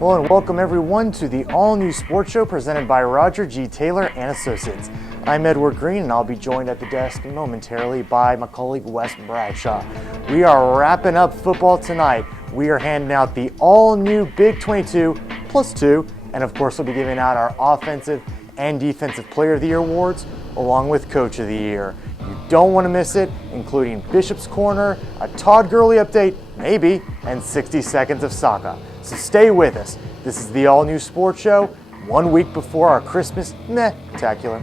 Hello and welcome everyone to the all-new sports show presented by Roger G. Taylor and Associates. I'm Edward Green and I'll be joined at the desk momentarily by my colleague Wes Bradshaw. We are wrapping up football tonight. We are handing out the all-new Big 22 plus 2, and of course we'll be giving out our offensive and defensive player of the year awards along with coach of the year. You don't want to miss it, including Bishop's Corner, a Todd Gurley update, maybe, and 60 seconds of soccer. So stay with us. This is the all-new sports show, 1 week before our Christmas meh-tacular.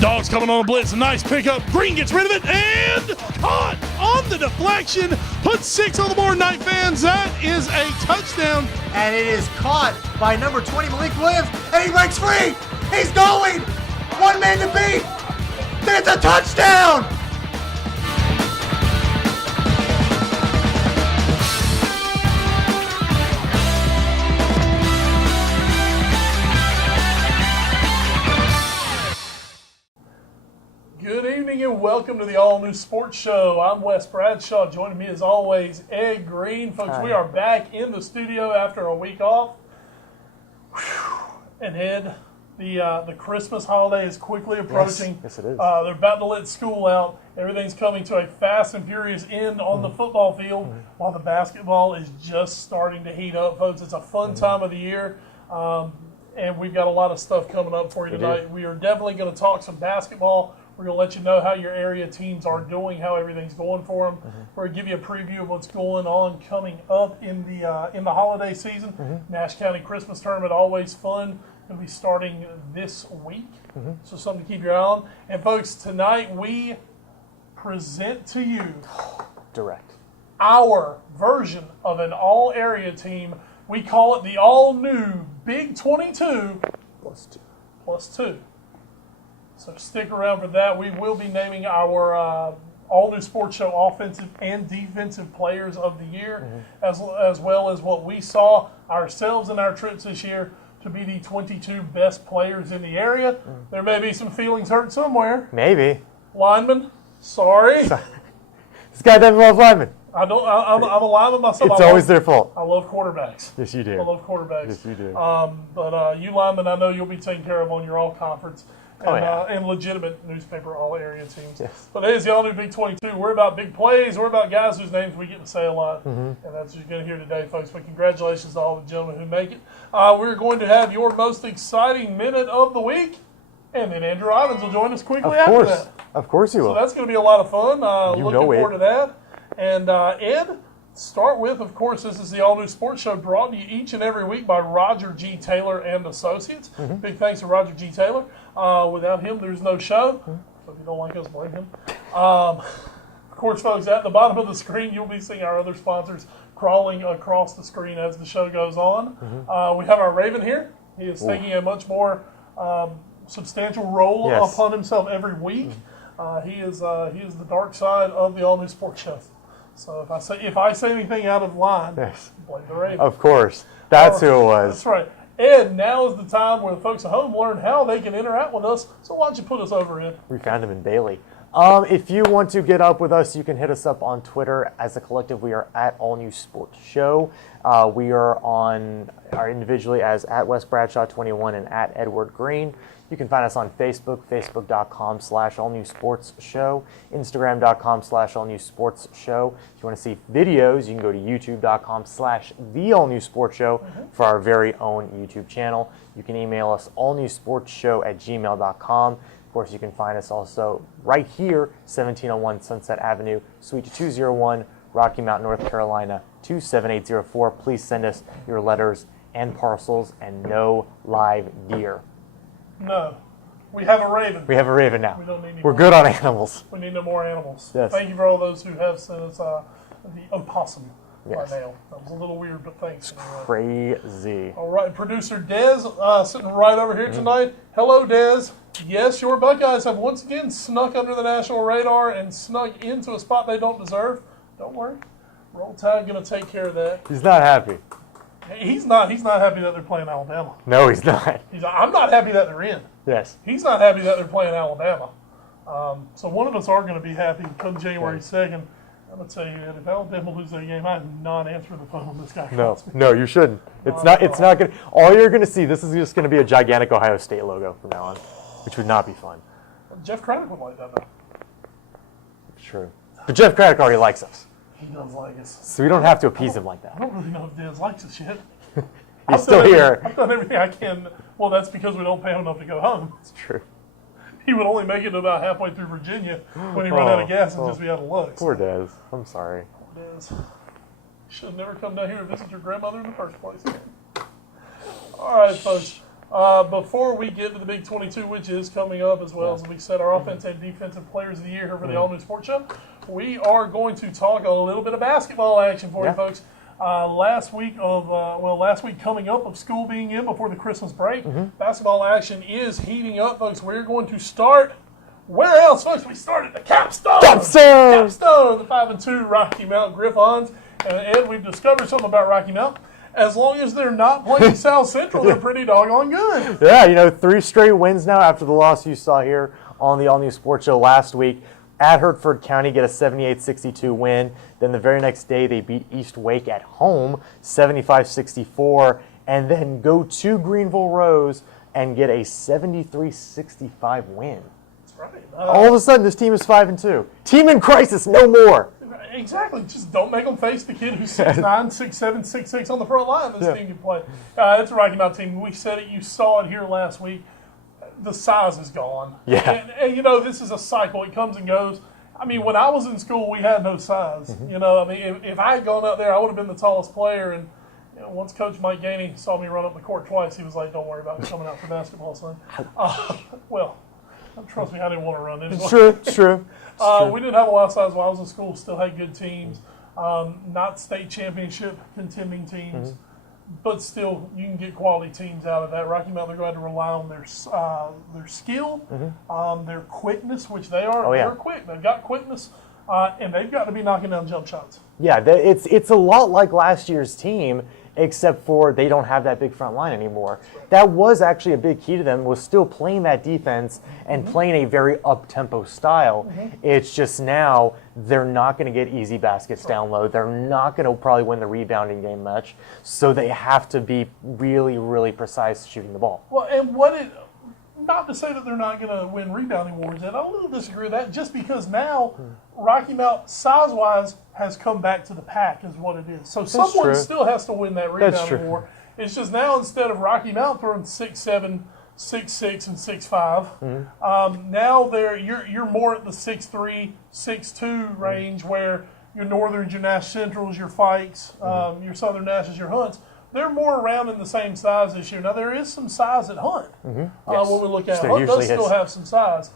Dogs coming on a blitz, a nice pickup. Green gets rid of it and caught on the deflection. Put 6 on the board, Knight fans. That is a touchdown. And it is caught by number 20, Malik Williams, and he breaks free. He's going. One man to beat. It's a touchdown. Good evening and welcome to the all-new sports show. I'm Wes Bradshaw. Joining me as always, Ed Green. Folks, we are back in the studio after a week off. And Ed, the Christmas holiday is quickly approaching. Yes, it is. They're about to let school out. Everything's coming to a fast and furious end on the football field while the basketball is just starting to heat up, folks. It's a fun time of the year. And we've got a lot of stuff coming up for you tonight. We are definitely going to talk some basketball. We're going to let you know how your area teams are doing, how everything's going for them. We're going to give you a preview of what's going on coming up in the holiday season. Nash County Christmas Tournament, always fun. Going to be starting this week, so something to keep your eye on. And folks, tonight we present to you Direct. our version of an all-area team. We call it the all-new Big 22 plus 2. So stick around for that. We will be naming our all-new sports show offensive and defensive players of the year, as well as what we saw ourselves in our trips this year to be the 22 best players in the area. There may be some feelings hurt somewhere. Maybe. Lineman, sorry. This guy doesn't love linemen. I'm a lineman myself. It's always their fault. I love quarterbacks. Yes, you do. I love quarterbacks. Yes, you do. But you linemen, I know you'll be taken care of on your all-conference and, yeah. and legitimate newspaper all-area teams. Yes. But it is the all-new Big 22. We're about big plays. We're about guys whose names we get to say a lot. And that's what you're going to hear today, folks. But congratulations to all the gentlemen who make it. We're going to have your most exciting minute of the week. And then Andrew Ivins will join us quickly after that. Of course he will. So that's going to be a lot of fun. Looking forward to that. And Ed, start with, of course, this is the all-new sports show brought to you each and every week by Roger G. Taylor and Associates. Big thanks to Roger G. Taylor. Without him, there's no show. So if you don't like us, blame him. Of course, folks, at the bottom of the screen, you'll be seeing our other sponsors crawling across the screen as the show goes on. We have our Raven here. He is taking a much more substantial role upon himself every week. He is the dark side of the all-new sports show. So if I say anything out of line, blame the Raven. Of course. That's who it was. That's right. Ed, now is the time where the folks at home learn how they can interact with us. So why don't you put us over, Ed? We found him in Bailey. If you want to get up with us, you can hit us up on Twitter. As a collective, we are at All New Sports Show. We are individually as at Wes Bradshaw 21 and at Edward Green. You can find us on Facebook, facebook.com/allnewsportsshow, instagram.com/allnewsportsshow. If you want to see videos, you can go to youtube.com/theallnewsportsshow for our very own YouTube channel. You can email us allnewsportsshow@gmail.com. Of course, you can find us also right here, 1701 Sunset Avenue, Suite 201, Rocky Mount, North Carolina, 27804. Please send us your letters and parcels and no live deer. No. We have a Raven. We have a Raven now. We don't need any We're more. good on animals. We need no more animals. Yes. Thank you for all those who have sent us the opossum by Yes. mail. That was a little weird, but thanks. Crazy. All right, producer Dez sitting right over here tonight. Hello, Dez. Yes, your Buckeyes have once again snuck under the national radar and snuck into a spot they don't deserve. Don't worry. Roll Tide going to take care of that. He's not happy. He's not happy that they're playing Alabama. No, he's not. I'm not happy that they're in. Yes. He's not happy that they're playing Alabama. So one of us are going to be happy come January 2nd. I'm going to tell you, Ed, if Alabama loses that game, I am not answering the phone when this guy calls me. No, you shouldn't. It's not going to. All you're going to see, this is just going to be a gigantic Ohio State logo from now on, which would not be fun. Jeff Craddock would like that, though. True. But Jeff Craddock already likes us. He does like us. So we don't have to appease him like that. I don't really know if Dez likes us yet. He's still here. I've done everything I can. Well, that's because we don't pay him enough to go home. It's true. He would only make it about halfway through Virginia when he ran out of gas and just be out of luck. Poor Dez. I'm sorry. Poor Dez. Should have never come down here to visit your grandmother in the first place. All right, folks. Before we get to the Big 22, which is coming up, as well as we set our offensive and defensive players of the year here for the All New Sports Show, we are going to talk a little bit of basketball action for you folks. Last week coming up of school being in before the Christmas break, basketball action is heating up, folks. We're going to start. Where else, folks? We started the Capstone, the 5-2 Rocky Mount Griffons. And Ed, we've discovered something about Rocky Mount. As long as they're not playing South Central, they're pretty doggone good. Yeah, 3 straight wins now after the loss you saw here on the All New Sports Show last week. At Hertford County, get a 78-62 win. Then the very next day, they beat East Wake at home, 75-64, and then go to Greenville Rose and get a 73-65 win. That's right. All of a sudden, this team is 5-2. Team in crisis, no more. Exactly. Just don't make them face the kid who's 6'9", 6'7", 6'6" on the front line. This team can play. It's a Rocky Mount team. We said it. You saw it here last week. The size is gone. Yeah. And this is a cycle. It comes and goes. I mean, when I was in school, we had no size. If I had gone out there, I would have been the tallest player. And once Coach Mike Gainey saw me run up the court twice, he was like, "Don't worry about me coming out for basketball, son." Well, trust me, I didn't want to run anyway. It's true. We didn't have a lot of size while I was in school. Still had good teams. Not state championship contending teams. But still, you can get quality teams out of that. Rocky Mount, they're going to rely on their skill, their quickness, which they are. Oh, yeah. They're quick. They've got quickness, and they've got to be knocking down jump shots. Yeah, it's a lot like last year's team, except for they don't have that big front line anymore. That was actually a big key to them, was still playing that defense and playing a very up-tempo style. It's just now they're not going to get easy baskets down low. They're not going to probably win the rebounding game much, so they have to be really, really precise shooting the ball. Well, and not to say that they're not going to win rebounding awards, and I a little disagree with that, just because now Rocky Mount, size-wise, has come back to the pack is what it is. So someone still has to win that rebounding award. It's just now instead of Rocky Mount throwing 6'7", 6'6", and 6'5", now you're more at the 6'3", 6'2" range, where your Northerns, your Nash Centrals, your Fikes, your Southern Nashes, your Hunts, they're more around in the same size this year. Now, there is some size at Hunt. When we look at Hunt, does still have some size.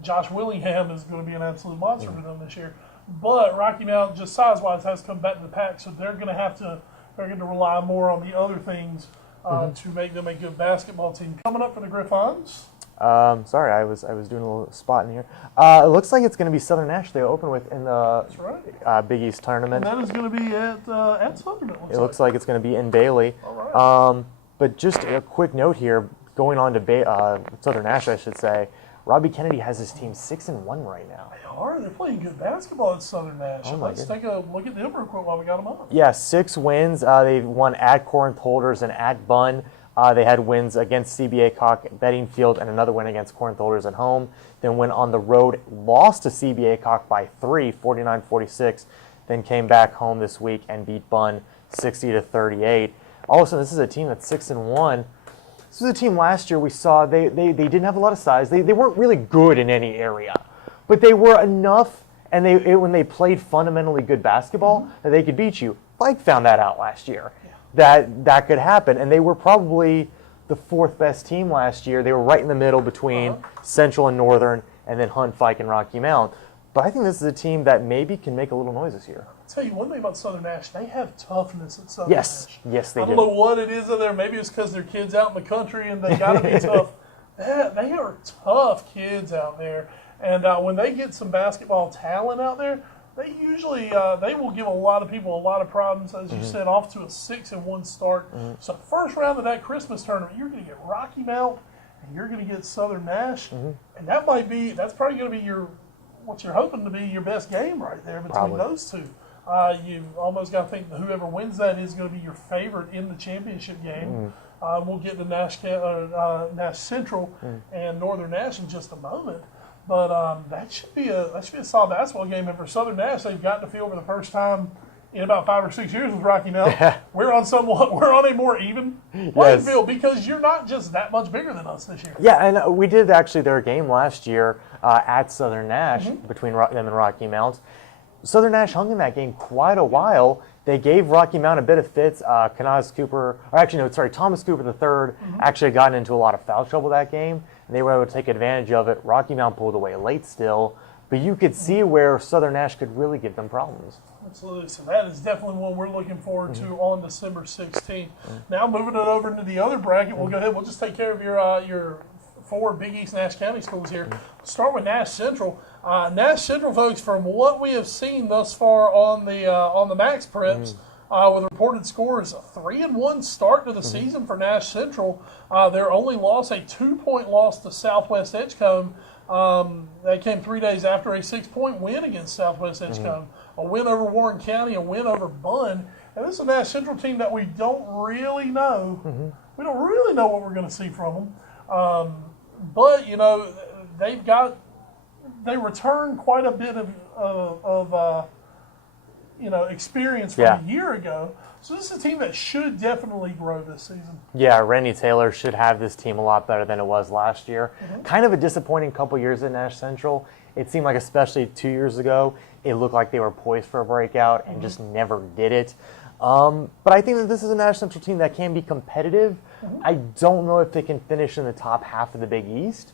Josh Willingham is going to be an absolute monster for them this year. But Rocky Mount, just size-wise, has come back to the pack, so they're going to rely more on the other things to make them a good basketball team. Coming up for the Griffons. Sorry, I was doing a little spot in here. It looks like it's going to be Southern Nash they open with in the Big East tournament. And that is going to be at Southern. It looks like it's going to be in Bailey. All right. But just a quick note here, going on to Southern Nash, I should say. Robbie Kennedy has his team 6-1 right now. They're playing good basketball at Southern Nash. Let's take a look at them real quick while we got them up. Yeah, 6 wins. They won at Corinth Holders and at Bunn. They had wins against CBA Cock, Beddingfield, and another win against Corinth Holders at home. Then went on the road, lost to CBA Cock by 3, 49-46. Then came back home this week and beat Bunn 60-38. All of a sudden, this is a team that's 6-1. This was a team last year we saw they didn't have a lot of size. They weren't really good in any area, but they were enough, and when they played fundamentally good basketball, that they could beat you. Fike found that out last year, that could happen, and they were probably the 4th best team last year. They were right in the middle between Central and Northern, and then Hunt, Fike, and Rocky Mount. But I think this is a team that maybe can make a little noise this year. I'll tell you one thing about Southern Nash, they have toughness at Southern Nash. Yes, they do. I don't know what it is in there. Maybe it's because they're kids out in the country and they got to be tough. They are tough kids out there. And when they get some basketball talent out there, they usually they will give a lot of people a lot of problems, as you said, off to a 6-1 start. So first round of that Christmas tournament, you're going to get Rocky Mount and you're going to get Southern Nash, and that's probably going to be what you're hoping to be your best game right there between those two. You almost got to think that whoever wins that is going to be your favorite in the championship game. We'll get to Nash Central and Northern Nash in just a moment. But that should be a solid basketball game. And for Southern Nash, they've gotten to feel for the first time in about 5 or 6 years with Rocky Mount. We're on a more even playing field because you're not just that much bigger than us this year. Yeah, and we did actually their game last year at Southern Nash between them and Rocky Mount. Southern Nash hung in that game quite a while. They gave Rocky Mount a bit of fits. Thomas Cooper III actually had gotten into a lot of foul trouble that game, and they were able to take advantage of it. Rocky Mount pulled away late still, but you could see where Southern Nash could really give them problems. Absolutely. So that is definitely one we're looking forward to on December 16th. Now moving it over into the other bracket, we'll go ahead. We'll just take care of your 4 Big East Nash County schools here. Start with Nash Central. Nash Central, folks, from what we have seen thus far on the Max Preps, with reported scores, a 3-1 start to the season for Nash Central. Their only loss, a 2-point loss to Southwest Edgecombe. That came 3 days after a 6-point win against Southwest Edgecombe. A win over Warren County, a win over Bunn. And this is a Nash Central team that we don't really know. We don't really know what we're going to see from them. But, they return quite a bit of experience from a year ago. So this is a team that should definitely grow this season. Yeah, Randy Taylor should have this team a lot better than it was last year. Kind of a disappointing couple years at Nash Central. It seemed like, especially 2 years ago, it looked like they were poised for a breakout and just never did it. But I think that this is a Nash Central team that can be competitive. I don't know if they can finish in the top half of the Big East,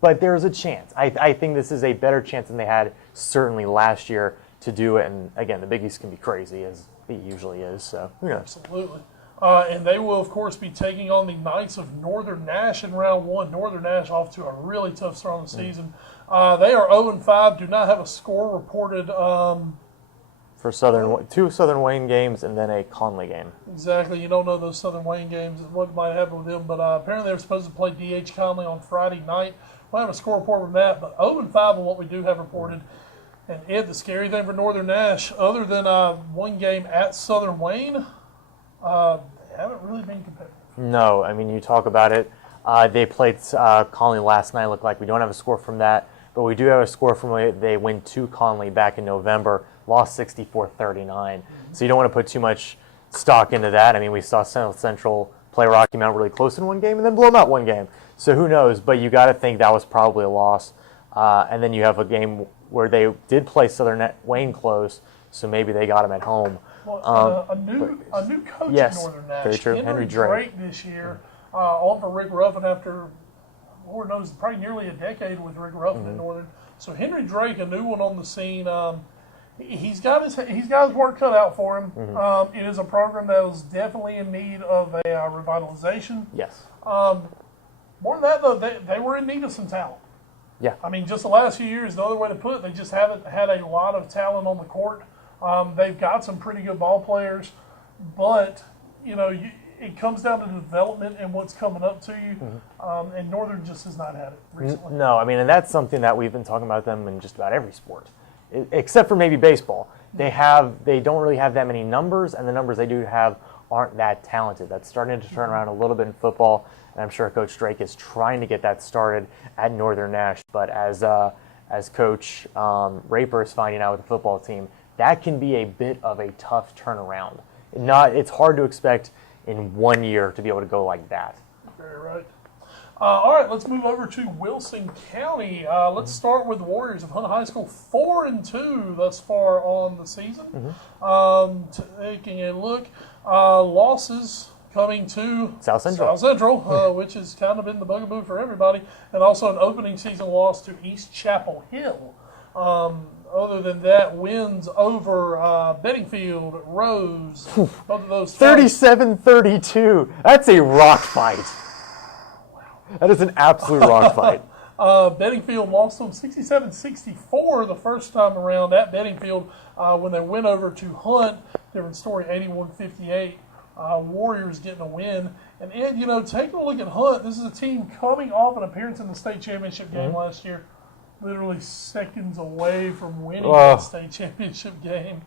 but there's a chance. I think this is a better chance than they had certainly last year to do it. And again, the Big East can be crazy, as it usually is. So who knows? Absolutely. And they will, of course, be taking on the Knights of Northern Nash in round 1. Northern Nash off to a really tough start on the season. They are 0-5, do not have a score reported. For two Southern Wayne games and then a Conley game. Exactly. You don't know those Southern Wayne games, what might happen with them. But apparently they're supposed to play D.H. Conley on Friday night. We'll have a score report from that, but 0-5 on what we do have reported. And Ed, the scary thing for Northern Nash, other than one game at Southern Wayne, they haven't really been competitive. No, I mean, you talk about it. They played Conley last night. Looked like we don't have a score from that, but we do have a score from when they went to Conley back in November, lost 64-39. So you don't want to put too much stock into that. I mean, we saw South Central play Rocky Mount really close in one game and then blow them out one game. So who knows? But you got to think that was probably a loss. And then you have a game where they did play Southern Wayne close, so maybe they got them at home. Well, a new coach at Northern Nash. Very true. Henry Drake this year, on for Rick Ruffin after, Lord knows, probably nearly a decade with Rick Ruffin at Northern. So Henry Drake, a new one on the scene. He's got his work cut out for him. It is a program that is definitely in need of a revitalization. Yes. More than that, though, they were in need of some talent. Yeah. I mean, just the last few years, the other way to put it, they just haven't had a lot of talent on the court. They've got some pretty good ball players, but, it comes down to development and what's coming up to you, and Northern just has not had it recently. No, I mean, and that's something that we've been talking about them in just about every sport, except for maybe baseball. They don't really have that many numbers, and the numbers they do have aren't that talented. That's starting to turn around a little bit in football, and I'm sure Coach Drake is trying to get that started at Northern Nash. But as Coach Raper is finding out with the football team, that can be a bit of a tough turnaround. It's hard to expect in 1 year to be able to go like that. Very right. All right, let's move over to Wilson County. Let's start with the Warriors of Hunt High School, 4-2 thus far on the season. Taking a look, losses coming to South Central, which has kind of been the bugaboo for everybody, and also an opening season loss to East Chapel Hill. Other than that, wins over Beddingfield, Rose, both of those 37-32. That's a rock fight. That is an absolute rock fight. Beddingfield lost them 67-64 the first time around at Beddingfield when they went over to Hunt. Different story, 81-58 Warriors getting a win. And Ed, taking a look at Hunt, this is a team coming off an appearance in the state championship game last year, literally seconds away from winning the state championship game.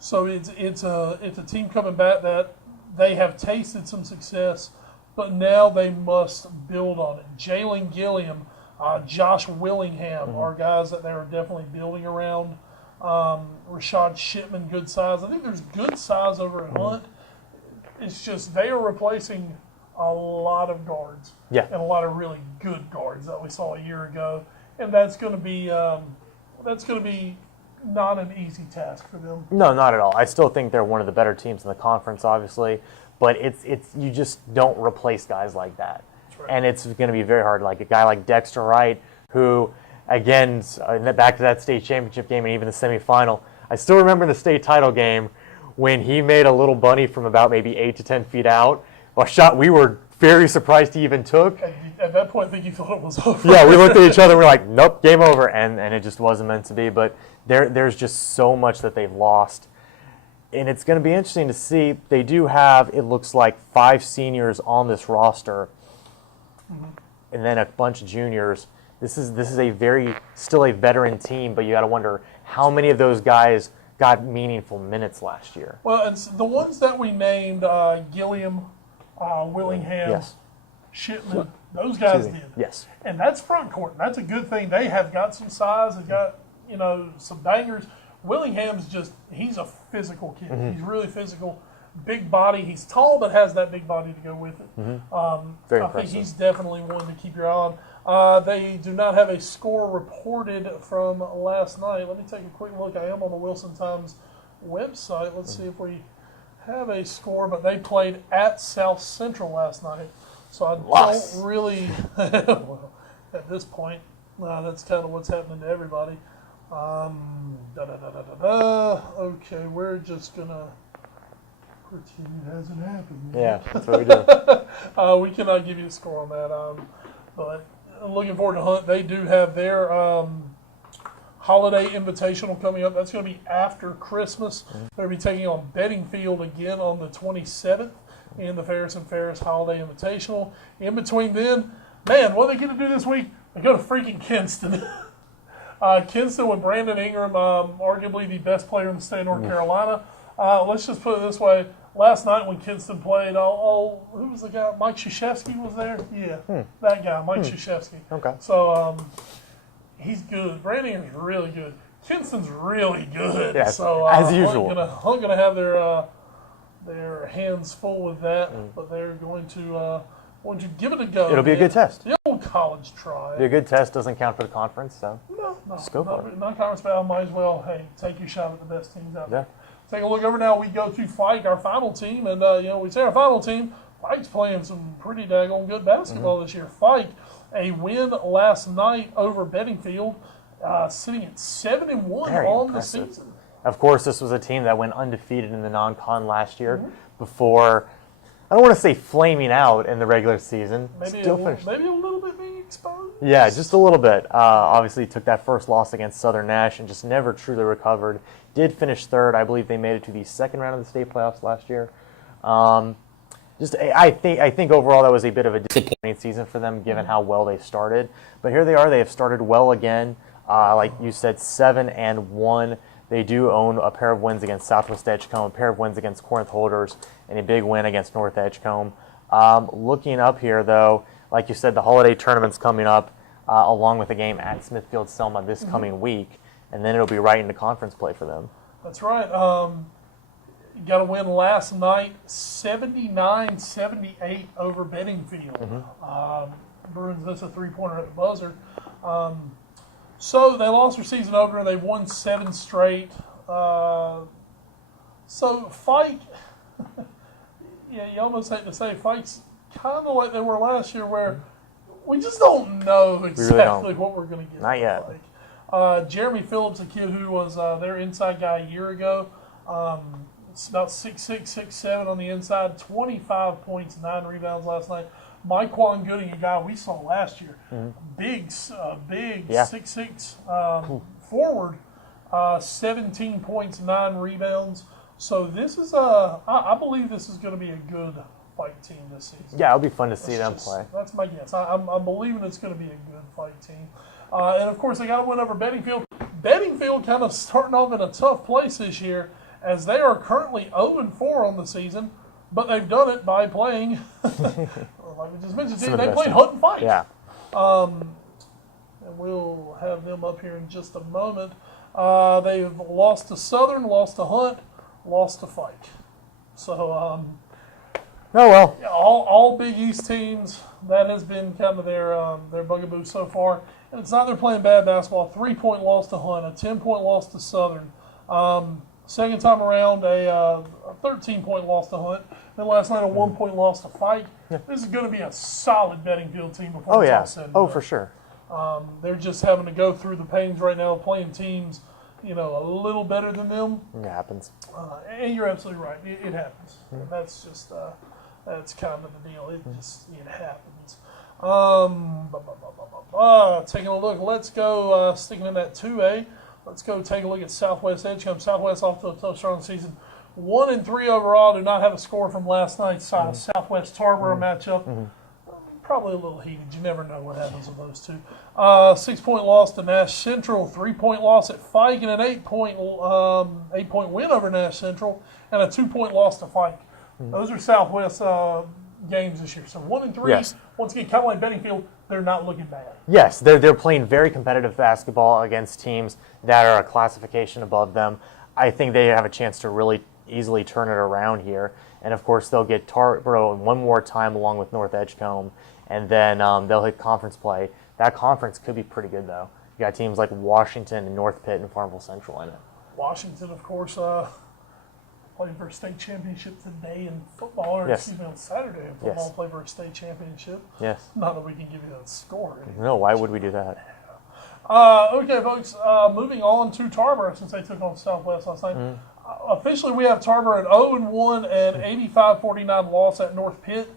So it's a team coming back that they have tasted some success, but now they must build on it. Jalen Gilliam, Josh Willingham are guys that they are definitely building around. Rashad Shipman, good size. I think there's good size over at Hunt. It's just they are replacing a lot of guards and a lot of really good guards that we saw a year ago, and that's going to be not an easy task for them. No, not at all. I still think they're one of the better teams in the conference, obviously, but it's you just don't replace guys like that. That's right. And it's going to be very hard. Like a guy like Dexter Wright, who, again, back to that state championship game and even the semifinal, I still remember the state title game when he made a little bunny from about maybe 8 to 10 feet out, a shot we were very surprised he even took. At that point, I think you thought it was over. Yeah, we looked at each other and we're like, nope, game over, and it just wasn't meant to be. But there's just so much that they've lost. And it's going to be interesting to see. They do have, it looks like, 5 seniors on this roster, and then a bunch of juniors. This is still a veteran team, but you got to wonder how many of those guys got meaningful minutes last year. Well, it's the ones that we named, Gilliam, Willingham, Shipman, those guys did. Yes. And that's front court. That's a good thing. They have got some size. They've got, some bangers. Willingham's he's a physical kid. He's really physical. Big body. He's tall, but has that big body to go with it. Very I impressive. think he's definitely one to keep your eye on. They do not have a score reported from last night. Let me take a quick look. I am on the Wilson Times website. Let's see if we have a score. But they played at South Central last night. So I don't really, well, at this point, that's kind of what's happening to everybody. Okay, we're just going to pretend it hasn't happened. Yeah, that's what we do. We cannot give you a score on that. But looking forward to Hunt. They do have their holiday invitational coming up. That's going to be after Christmas. They'll be taking on Beddingfield again on the 27th in the Ferris and Ferris Holiday Invitational. In between then, man, what are they going to do this week? They go to freaking Kinston. Kinston with Brandon Ingram, arguably the best player in the state of North Carolina. Let's just put it this way. Last night when Kinston played, who was the guy? Mike Krzyzewski was there? Yeah, that guy, Mike Krzyzewski. Okay. So he's good. Brandon Ingram's really good. Kinston's really good. Yes, so as usual. Hunt gonna have their hands full with that, but they're going to give it a go. It'll be a good test. The old college try. Be a good test. Doesn't count for the conference, so No, just go for it. Not conference foul. Might as well. Hey, take your shot at the best teams out there. Yeah. Take a look over now. We go to Fike, our final team, and we say our final team. Fike's playing some pretty daggone good basketball this year. Fike, a win last night over Beddingfield, sitting at 7-1 on the season. Of course, this was a team that went undefeated in the non-con last year before, I don't want to say flaming out in the regular season. Maybe a little bit being exposed. Yeah, just a little bit. Obviously, took that first loss against Southern Nash and just never truly recovered. Did finish third. I believe they made it to the second round of the state playoffs last year. I think overall that was a bit of a disappointing season for them, given how well they started. But here they are. They have started well again. Like you said, 7-1. They do own a pair of wins against Southwest Edgecombe, a pair of wins against Corinth Holders, and a big win against North Edgecombe. Looking up here, though, like you said, the holiday tournament's coming up, along with a game at Smithfield Selma this coming week, and then it'll be right into conference play for them. That's right. Got a win last night, 79-78 over Beddingfield. Bruins this a three-pointer at the buzzer. So they lost their season opener. They won 7 straight. So Fike, you almost hate to say Fike's kind of like they were last year, where we just don't know exactly what we're going to get. Not yet. Jeremy Phillips, a kid who was their inside guy a year ago, it's about 6'6", 6'7" on the inside, 25 points, 9 rebounds last night. Myquan Gooding, a guy we saw last year, big 6'6" forward, 17 points, 9 rebounds. So this is I believe this is going to be a good fight team this season. Yeah, it'll be fun to see them play. That's my guess. I'm believing it's going to be a good fight team. And of course, they got to win over Bedingfield. Bedingfield kind of starting off in a tough place this year, as they are currently 0-4 on the season, but they've done it by playing, like we just mentioned, they played Hunt and Fight. Yeah. And we'll have them up here in just a moment. They've lost to Southern, lost to Hunt, lost to Fight. So, oh well. Yeah, all Big East teams, that has been kind of their bugaboo so far. And it's not they're playing bad basketball. 3-point loss to Hunt, a 10-point loss to Southern. Second time around, a 13-point loss to Hunt. Then last night, a 1-point loss to Fight. Yeah. This is going to be a solid Bedingfield team before it's all said and done. For sure. They're just having to go through the pains right now, playing teams, a little better than them. It happens. And you're absolutely right. It happens. And that's just that's kind of the deal. It happens. Taking a look. Let's go sticking in that 2A. Let's go take a look at Southwest Edgecombe. Southwest off to a tough start on the season. 1-3 overall. Do not have a score from last night's Southwest Tarboro matchup. Probably a little heated. You never know what happens with those two. 6-point loss to Nash Central. 3-point loss at Fike, and an 8-point win over Nash Central, and a 2-point loss to Fike. Those are Southwest games this year. So 1-3. Yes. Once again, kind of like Bedingfield, they're not looking bad. Yes, they're playing very competitive basketball against teams that are a classification above them. I think they have a chance to really easily turn it around here. And of course, they'll get Tarboro one more time along with North Edgecombe, and then they'll hit conference play. That conference could be pretty good, though. You got teams like Washington and North Pitt and Farmville Central in it. Washington, of course, playing for a state championship today in football, or excuse me, on Saturday in football, play for a state championship. Yes. Not that we can give you that score. No, why would we do that? Okay, folks, moving on to Tarboro, since they took on Southwest last night. Officially, we have Tarboro at 0-1 and 85-49 loss at North Pitt.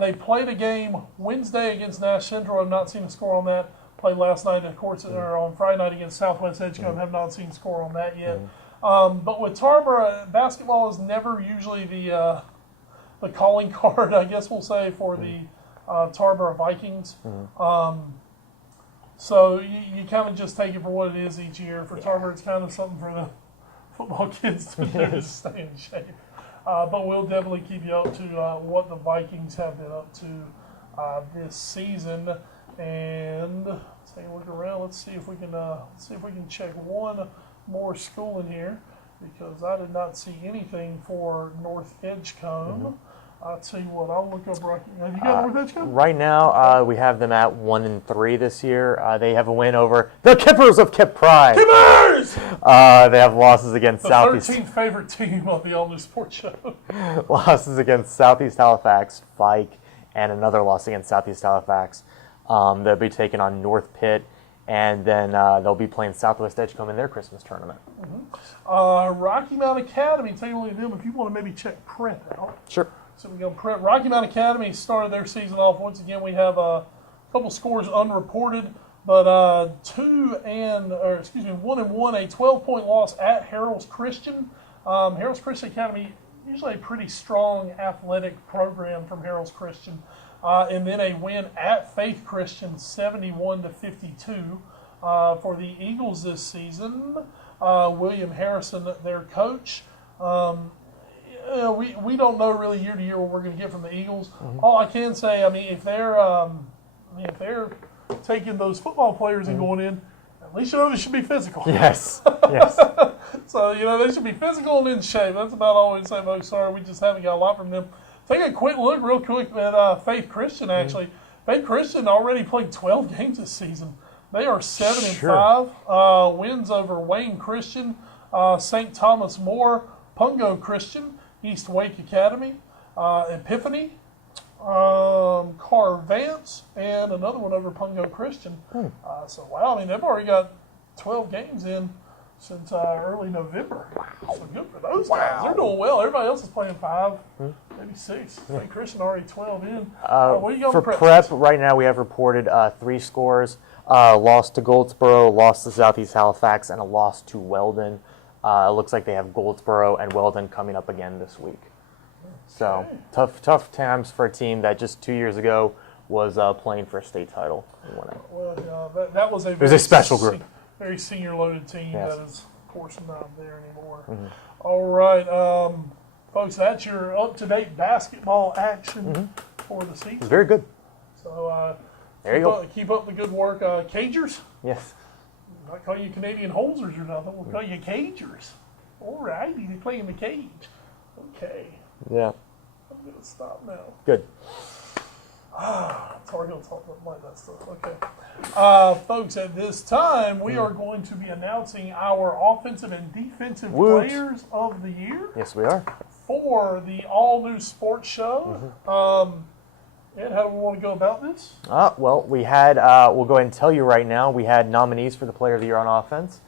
They played a game Wednesday against Nash Central. I've not seen a score on that. Played last night, of course, or on Friday night against Southwest Edgecombe. Have not seen a score on that yet. But with Tarboro, basketball is never usually the calling card, I guess we'll say, for the Tarboro Vikings. So you kind of just take it for what it is each year. For Tarboro, it's kind of something for the football kids to do to stay in shape. But we'll definitely keep you up to what the Vikings have been up to this season. And take a look around. Let's see if we can check one more school in here, because I did not see anything for North Edgecombe. I'll tell you what, I'll look up Rocky. Have you got North Edgecombe? Right now, we have them at 1-3 this year. They have a win over the Kippers of Kip Pride. Kippers! They have losses against Southeast. The 13th favorite team of the All New Sports Show. Losses against Southeast Halifax, Fike, and another loss against Southeast Halifax. They'll be taking on North Pitt, and then they'll be playing Southwest Edgecombe in their Christmas tournament. Rocky Mount Academy, take a look at them if you want to maybe check prep out. Sure. So we go prep. Rocky Mount Academy started their season off. Once again, we have a couple scores unreported, but 1-1, a 12-point loss at Harrell's Christian. Harrell's Christian Academy, usually a pretty strong athletic program from Harrell's Christian. And then a win at Faith Christian, 71-52 for the Eagles this season. William Harrison, their coach. We don't know really year to year what we're going to get from the Eagles. All I can say, if they're taking those football players and going in, at least they should be physical. Yes. Yes. So they should be physical and in shape. That's about all we say, folks. Sorry, we just haven't got a lot from them. Take a quick look, real quick, at Faith Christian. Actually, Faith Christian already played 12 games this season. They are 7-5. Wins over Wayne Christian, St. Thomas More, Pungo Christian, East Wake Academy, Epiphany, Carr Vance, and another one over Pungo Christian. So, wow, they've already got 12 games in since early November. Wow. So good for those guys. They're doing well. Everybody else is playing 5, maybe 6. St. Christian already 12 in. What do you got for prep? Right now, we have reported 3 scores. Loss to Goldsboro, loss to Southeast Halifax, and a loss to Weldon. It looks like they have Goldsboro and Weldon coming up again this week. So tough times for a team that just 2 years ago was playing for a state title. Well, that was it was a special group. Very senior-loaded team yes. that is, of course, not there anymore. All right, folks, that's your up-to-date basketball action for the season. Very good. So there you go. Keep up the good work. Cagers? Yes. We'll not call you Canadian Holzers or nothing. We'll call you Cagers. All right, they play in the cage. Okay. Yeah. I'm going to stop now. Good. Tar Heel talk about that stuff. Okay. Folks, at this time, we are going to be announcing our offensive and defensive players of the year. Yes, we are. For the all-new sports show. Ed, how do we want to go about this? Well, we had, we'll go ahead and tell you right now, we had nominees for the Player of the Year on offense.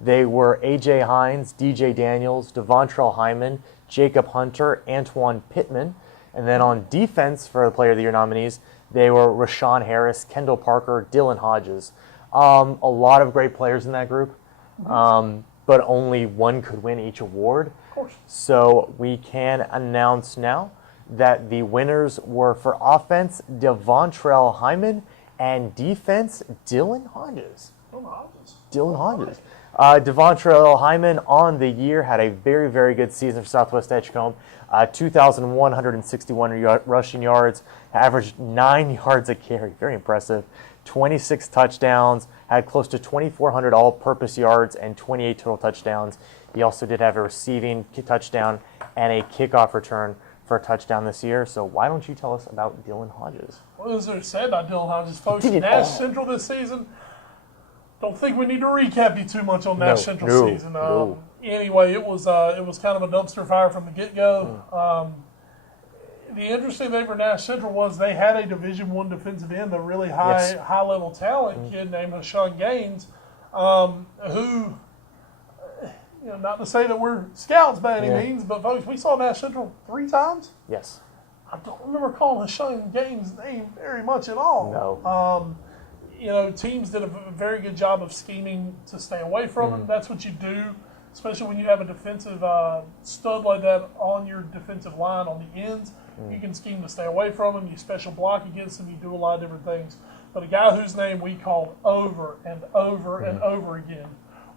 They were A.J. Hines, D.J. Daniels, Devontrell Hyman, Jacob Hunter, Antoine Pittman. And then on defense for the Player of the Year nominees, they were Rashawn Harris, Kendall Parker, Dylan Hodges. A lot of great players in that group, but only one could win each award. Of course. So we can announce now that the winners were for offense, Devontrell Hyman, and defense, Dylan Hodges. Dylan Hodges. Devontrell Hyman on the year had a very, very good season for Southwest Edgecombe. 2,161 rushing yards, averaged 9 yards a carry. Very impressive. 26 touchdowns, had close to 2,400 all-purpose yards and 28 total touchdowns. He also did have a receiving touchdown and a kickoff return for a touchdown this year. So why don't you tell us about Dylan Hodges? What is there to say about Dylan Hodges, folks? Nash Central this season. Don't think we need to recap you too much on Nash Central season. Anyway, it was kind of a dumpster fire from the get-go. The interesting thing for Nash Central was they had a Division I defensive end, a really high-level talent kid named Hashawn Gaines, who, not to say that we're scouts by any means, but folks, we saw Nash Central 3 times. Yes. I don't remember calling Hashawn Gaines' name very much at all. No. Teams did a very good job of scheming to stay away from him. That's what you do, especially when you have a defensive stud like that on your defensive line on the ends. You can scheme to stay away from him. You special block against him. You do a lot of different things. But a guy whose name we called over and over and over again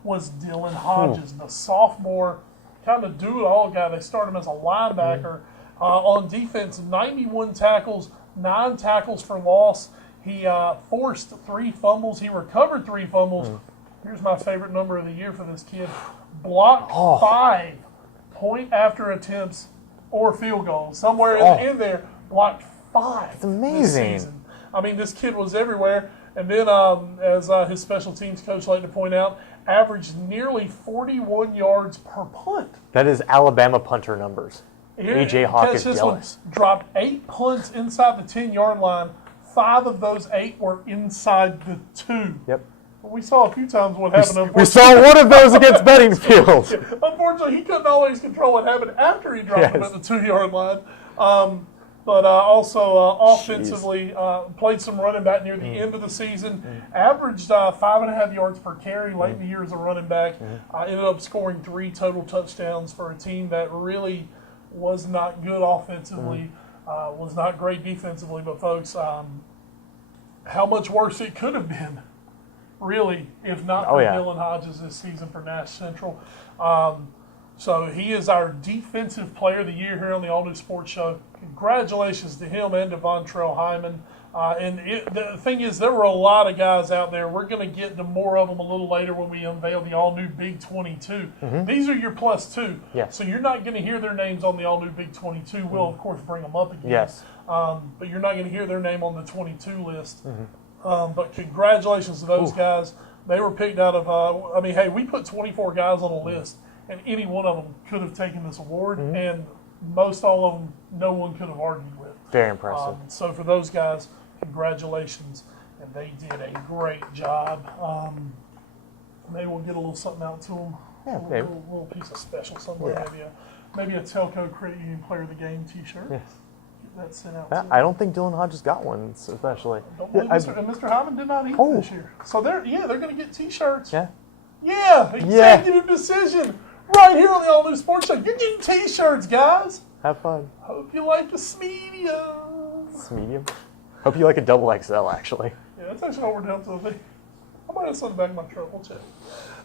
was Dylan Hodges, the sophomore kind of do-it-all guy. They started him as a linebacker. On defense, 91 tackles, 9 tackles for loss. He forced 3 fumbles. He recovered 3 fumbles. Here's my favorite number of the year for this kid. Blocked 5 point-after attempts or field goals. Somewhere in there, blocked 5. It's amazing. This season. I mean, this kid was everywhere. And then, as his special teams coach liked to point out, averaged nearly 41 yards per punt. That is Alabama punter numbers. A.J. Hawk is jealous. Dropped 8 punts inside the 10-yard line. 5 of those 8 were inside the 2. Yep. We saw a few times what happened. We saw one of those against Beddingfield. Unfortunately, he couldn't always control what happened after he dropped them at the 2-yard line. But also offensively, played some running back near the end of the season. Averaged 5.5 yards per carry late in the year as a running back. Ended up scoring 3 total touchdowns for a team that really was not good offensively, was not great defensively. But folks, how much worse it could have been, really, if not for Dylan Hodges this season for Nash Central. So he is our defensive player of the year here on the All New Sports Show. Congratulations to him and Devontrell Hyman. The thing is, there were a lot of guys out there. We're going to get to more of them a little later when we unveil the all-new Big 22. These are your plus 2. Yes. So you're not going to hear their names on the all-new Big 22. We'll, of course, bring them up again. Yes. But you're not going to hear their name on the 22 list. But congratulations to those guys. They were picked out of, hey, we put 24 guys on a list, and any one of them could have taken this award, and most all of them, no one could have argued with. Very impressive. So for those guys, congratulations, and they did a great job. Maybe we'll get a little something out to them. Yeah, a little piece of special somewhere. Maybe a Telco Credit Union Player of the Game T-shirt. Yes. Get that sent out. I don't think Dylan Hodges got one, especially. Don't believe Mr. Hyman did not either this year. So they're going to get T-shirts. Yeah. Yeah, executive decision. right here on the All New Sports Show. You're getting T-shirts, guys. Have fun. Hope you like the medium. Medium? Hope you like a double XL, actually. Yeah, that's actually what we're down to. I might have something back in my truck. We'll check.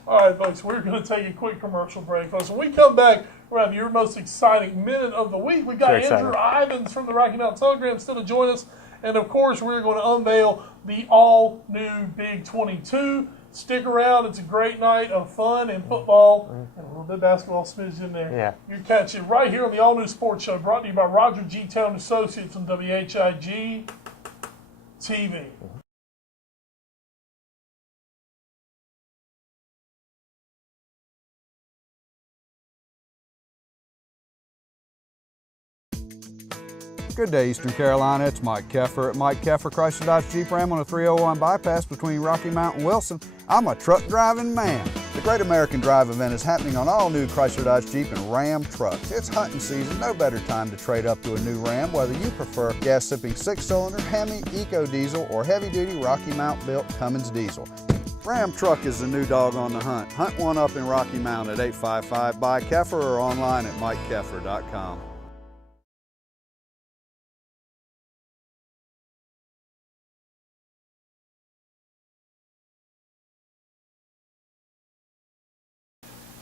All right, folks, we're going to take a quick commercial break, folks. When we come back, we're going to have your most exciting minute of the week. We've got Andrew Ivins from the Rocky Mountain Telegram still to join us. And, of course, we're going to unveil the all-new Big 22. Stick around. It's a great night of fun and football and a little bit of basketball smidge in there. Yeah. You catch it right here on the All New Sports Show, brought to you by Roger G. Taylor Associates on WHIG TV. Good day, Eastern Carolina. It's Mike Keffer at Mike Keffer Chrysler Dodge Jeep Ram on a 301 bypass between Rocky Mount and Wilson. I'm a truck driving man. The Great American Drive event is happening on all new Chrysler Dodge Jeep and Ram trucks. It's hunting season. No better time to trade up to a new Ram, whether you prefer gas-sipping 6-cylinder, Hemi, Eco Diesel, or heavy-duty Rocky Mount built Cummins diesel. Ram truck is the new dog on the hunt. Hunt one up in Rocky Mount at 855 by Keffer or online at mikekeffer.com.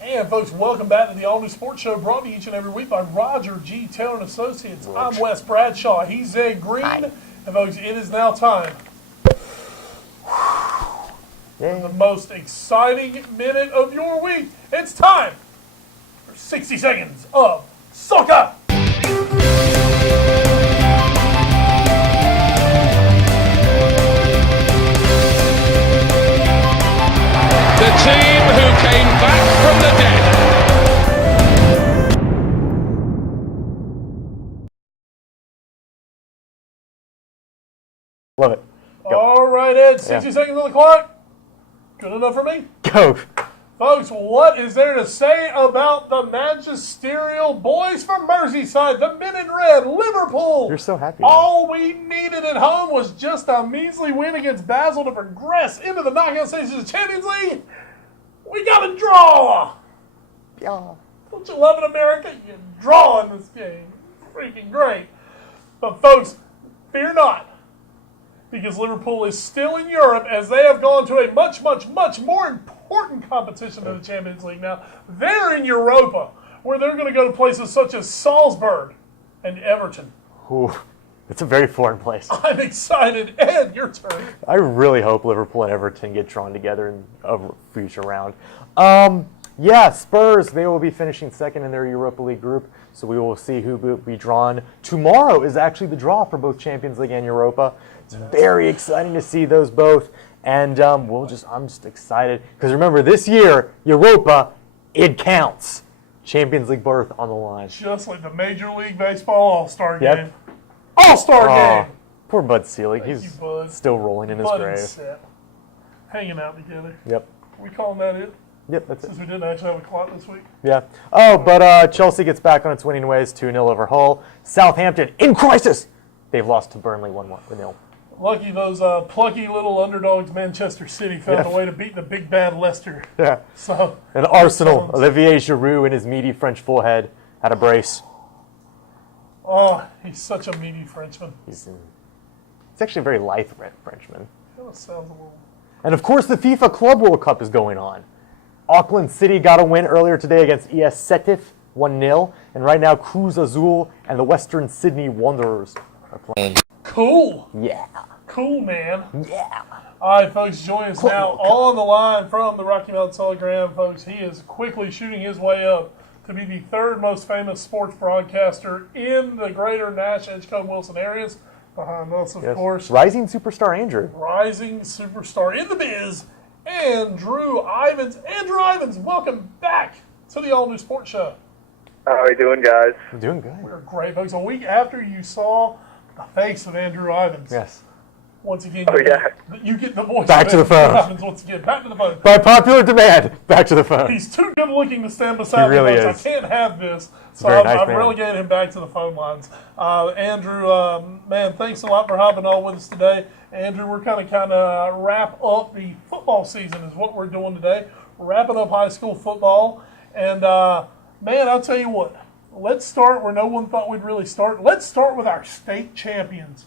And, folks, welcome back to the All New Sports Show, brought to you each and every week by Roger G. Taylor and Associates. I'm Wes Bradshaw. He's Ed Green. Hi. And, folks, it is now time for the most exciting minute of your week. It's time for 60 seconds of soccer. The team who came back from the dead. Love it. Go. All right, Ed, 60 seconds on the clock. Good enough for me? Go. Folks, what is there to say about the magisterial boys from Merseyside, the men in red, Liverpool? You're so happy. All we needed at home was just a measly win against Basel to progress into the knockout stages of the Champions League. We got a draw. Yeah. Don't you love it, America? You draw in this game. It's freaking great. But, folks, fear not, because Liverpool is still in Europe as they have gone to a much, much, much more important competition than the Champions League now. They're in Europa, where they're going to go to places such as Salzburg and Everton. Ooh, it's a very foreign place. I'm excited. Ed, your turn. I really hope Liverpool and Everton get drawn together in a future round. Yeah, Spurs, they will be finishing second in their Europa League group, so we will see who will be drawn. Tomorrow is actually the draw for both Champions League and Europa. It's very exciting to see those both, and I'm just excited because remember this year Europa, it counts. Champions League berth on the line. Just like the Major League Baseball All-Star game. All-Star game. Poor Bud Selig, Thank he's you, still rolling in his Bud grave. and Seth, hanging out together. Yep. Are we calling that it? Yep, that's Since it. we didn't actually have a clock this week. Yeah. Oh, but Chelsea gets back on its winning ways, 2-0 over Hull. Southampton in crisis. They've lost to Burnley 1-0. Lucky those plucky little underdogs, Manchester City, found a way to beat the big bad Leicester. Yeah. So. And Arsenal, Olivier Giroud and his meaty French full head had a brace. Oh, he's such a meaty Frenchman. He's actually a very lithe Frenchman. Kind of sounds a little. And of course, the FIFA Club World Cup is going on. Auckland City got a win earlier today against ES Sétif, 1-0. And right now, Cruz Azul and the Western Sydney Wanderers are playing. Cool. Yeah. Cool, man. Yeah. All right, folks, join us now on the line from the Rocky Mountain Telegram, folks. He is quickly shooting his way up to be the third most famous sports broadcaster in the greater Nash, Edgecombe, Wilson areas. Behind us, of course. Rising superstar Andrew. Rising superstar in the biz, Andrew Ivins. Andrew Ivins, welcome back to the All New Sports Show. How are you doing, guys? I'm doing good. We're great, folks. A week after you saw the face of Andrew Ivins. Yes. Once again, you get the voice back of to the phone. Ivins once again. Back to the phone. By popular demand, back to the phone. He's too good looking to stand beside He really me, folks. is. I can't have this. So Very I've, nice I've man. relegated him back to the phone lines. Andrew, man, thanks a lot for hopping on with us today. Andrew, we're kind of wrap up the football season is what we're doing today. We're wrapping up high school football. And, man, I'll tell you what. Let's start where no one thought we'd really start. Let's start with our state champions,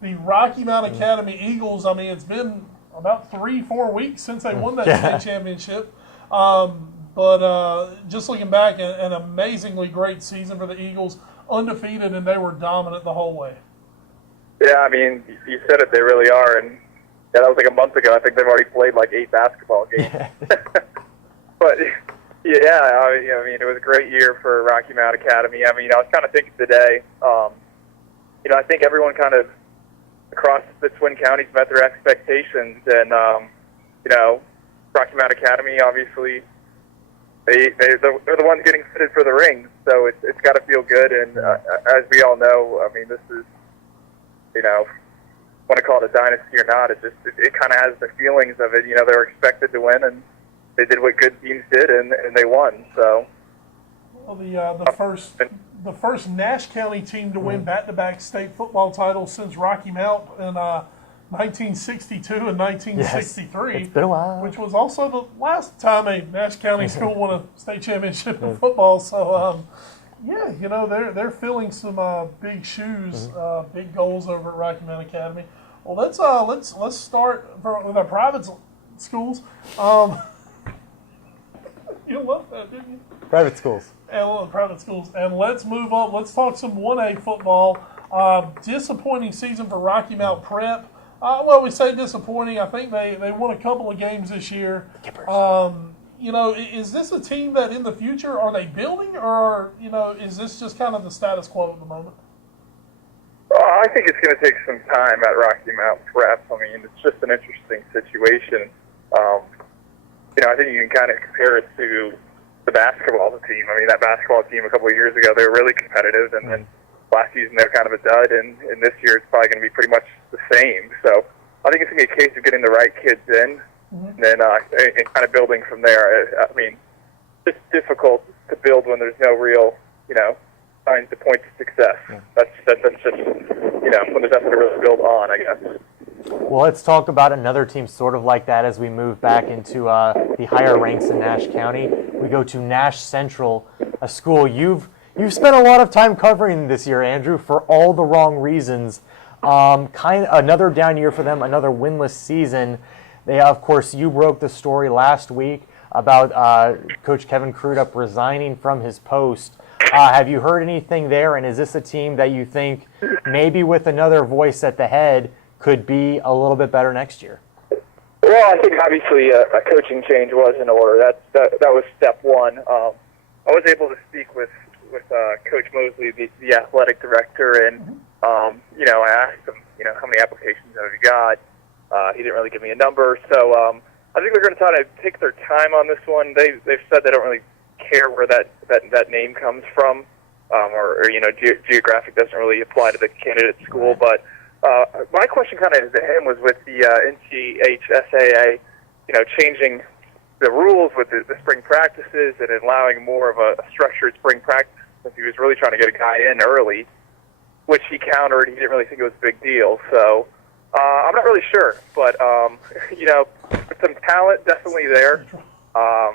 the Rocky Mount Academy Eagles. I mean, it's been about 3-4 weeks since they won that state championship. But just looking back, an amazingly great season for the Eagles, undefeated, and they were dominant the whole way. Yeah, I mean, you said it, they really are. And yeah, that was like a month ago. I think they've already played like 8 basketball games. But yeah, I mean, it was a great year for Rocky Mount Academy. I mean, I was kind of thinking today, I think everyone kind of across the Twin Counties met their expectations. And, Rocky Mount Academy, obviously, they're the ones getting fitted for the rings. So it's got to feel good. And as we all know, I mean, this is, want to call it a dynasty or not, it kind of has the feelings of it. They were expected to win, and they did what good teams did, and they won. So, well, the first Nash County team to win back-to-back state football titles since Rocky Mount in 1962 and 1963, yes. It's been a while. Which was also the last time a Nash County school won a state championship in football. So, they're filling some big shoes, big goals over at Rocky Mount Academy. Well, let's start with our private schools. You love that, didn't you? Private schools. Private schools. And let's move on. Let's talk some 1A football. Disappointing season for Rocky Mount Prep. We say disappointing. I think they won a couple of games this year. Is this a team that in the future, are they building, or, is this just kind of the status quo at the moment? Well, I think it's going to take some time at Rocky Mount Prep. I mean, it's just an interesting situation. I think you can kind of compare it to the basketball team. I mean, that basketball team a couple of years ago, they were really competitive, and then last season they were kind of a dud, and this year it's probably going to be pretty much the same. So I think it's going to be a case of getting the right kids in, and then and kind of building from there. I mean, it's difficult to build when there's no real, signs to point to success. That's just, when there's nothing to really build on, I guess. Well, let's talk about another team sort of like that as we move back into the higher ranks in Nash County. We go to Nash Central, a school you've spent a lot of time covering this year, Andrew, for all the wrong reasons. Another down year for them, another winless season. Of course, you broke the story last week about Coach Kevin Crudup resigning from his post. Have you heard anything there? And is this a team that you think maybe with another voice at the head could be a little bit better next year? Well, I think obviously a coaching change was in order. That was step one. I was able to speak with Coach Mosley, the athletic director, and I asked him, how many applications have you got? He didn't really give me a number, so I think they're going to try to take their time on this one. They've said they don't really care where that name comes from, or geographic doesn't really apply to the candidate school, but. My question kind of to him was with the NCHSAA, changing the rules with the spring practices and allowing more of a structured spring practice, since he was really trying to get a guy in early, which he countered. He didn't really think it was a big deal. So I'm not really sure, but with some talent definitely there. I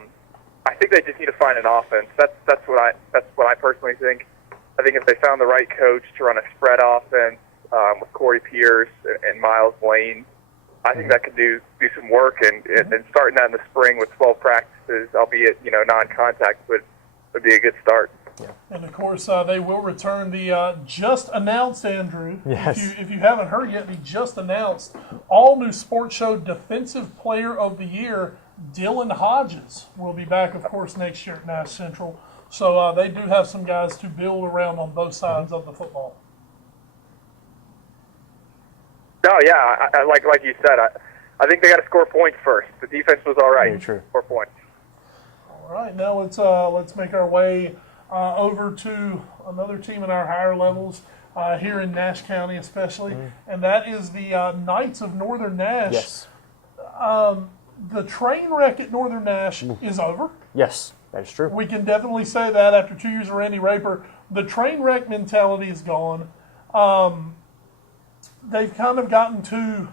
think they just need to find an offense. That's what I personally think. I think if they found the right coach to run a spread offense. With Corey Pierce and Miles Lane, I think that could do some work, and starting that in the spring with 12 practices, albeit non-contact, would be a good start. Yeah. And of course, they will return the just announced, Andrew. Yes. If you haven't heard yet, the just announced all new Sports Show Defensive Player of the Year, Dylan Hodges, will be back, of course, next year at Nash Central. So they do have some guys to build around on both sides of the football. Oh yeah, I like you said. I think they got to score points first. The defense was all right. Very true. 4 points. All right, now let's make our way over to another team in our higher levels here in Nash County, especially, and that is the Knights of Northern Nash. Yes. The train wreck at Northern Nash is over. Yes, that is true. We can definitely say that after 2 years of Randy Raper. The train wreck mentality is gone. They've kind of gotten to,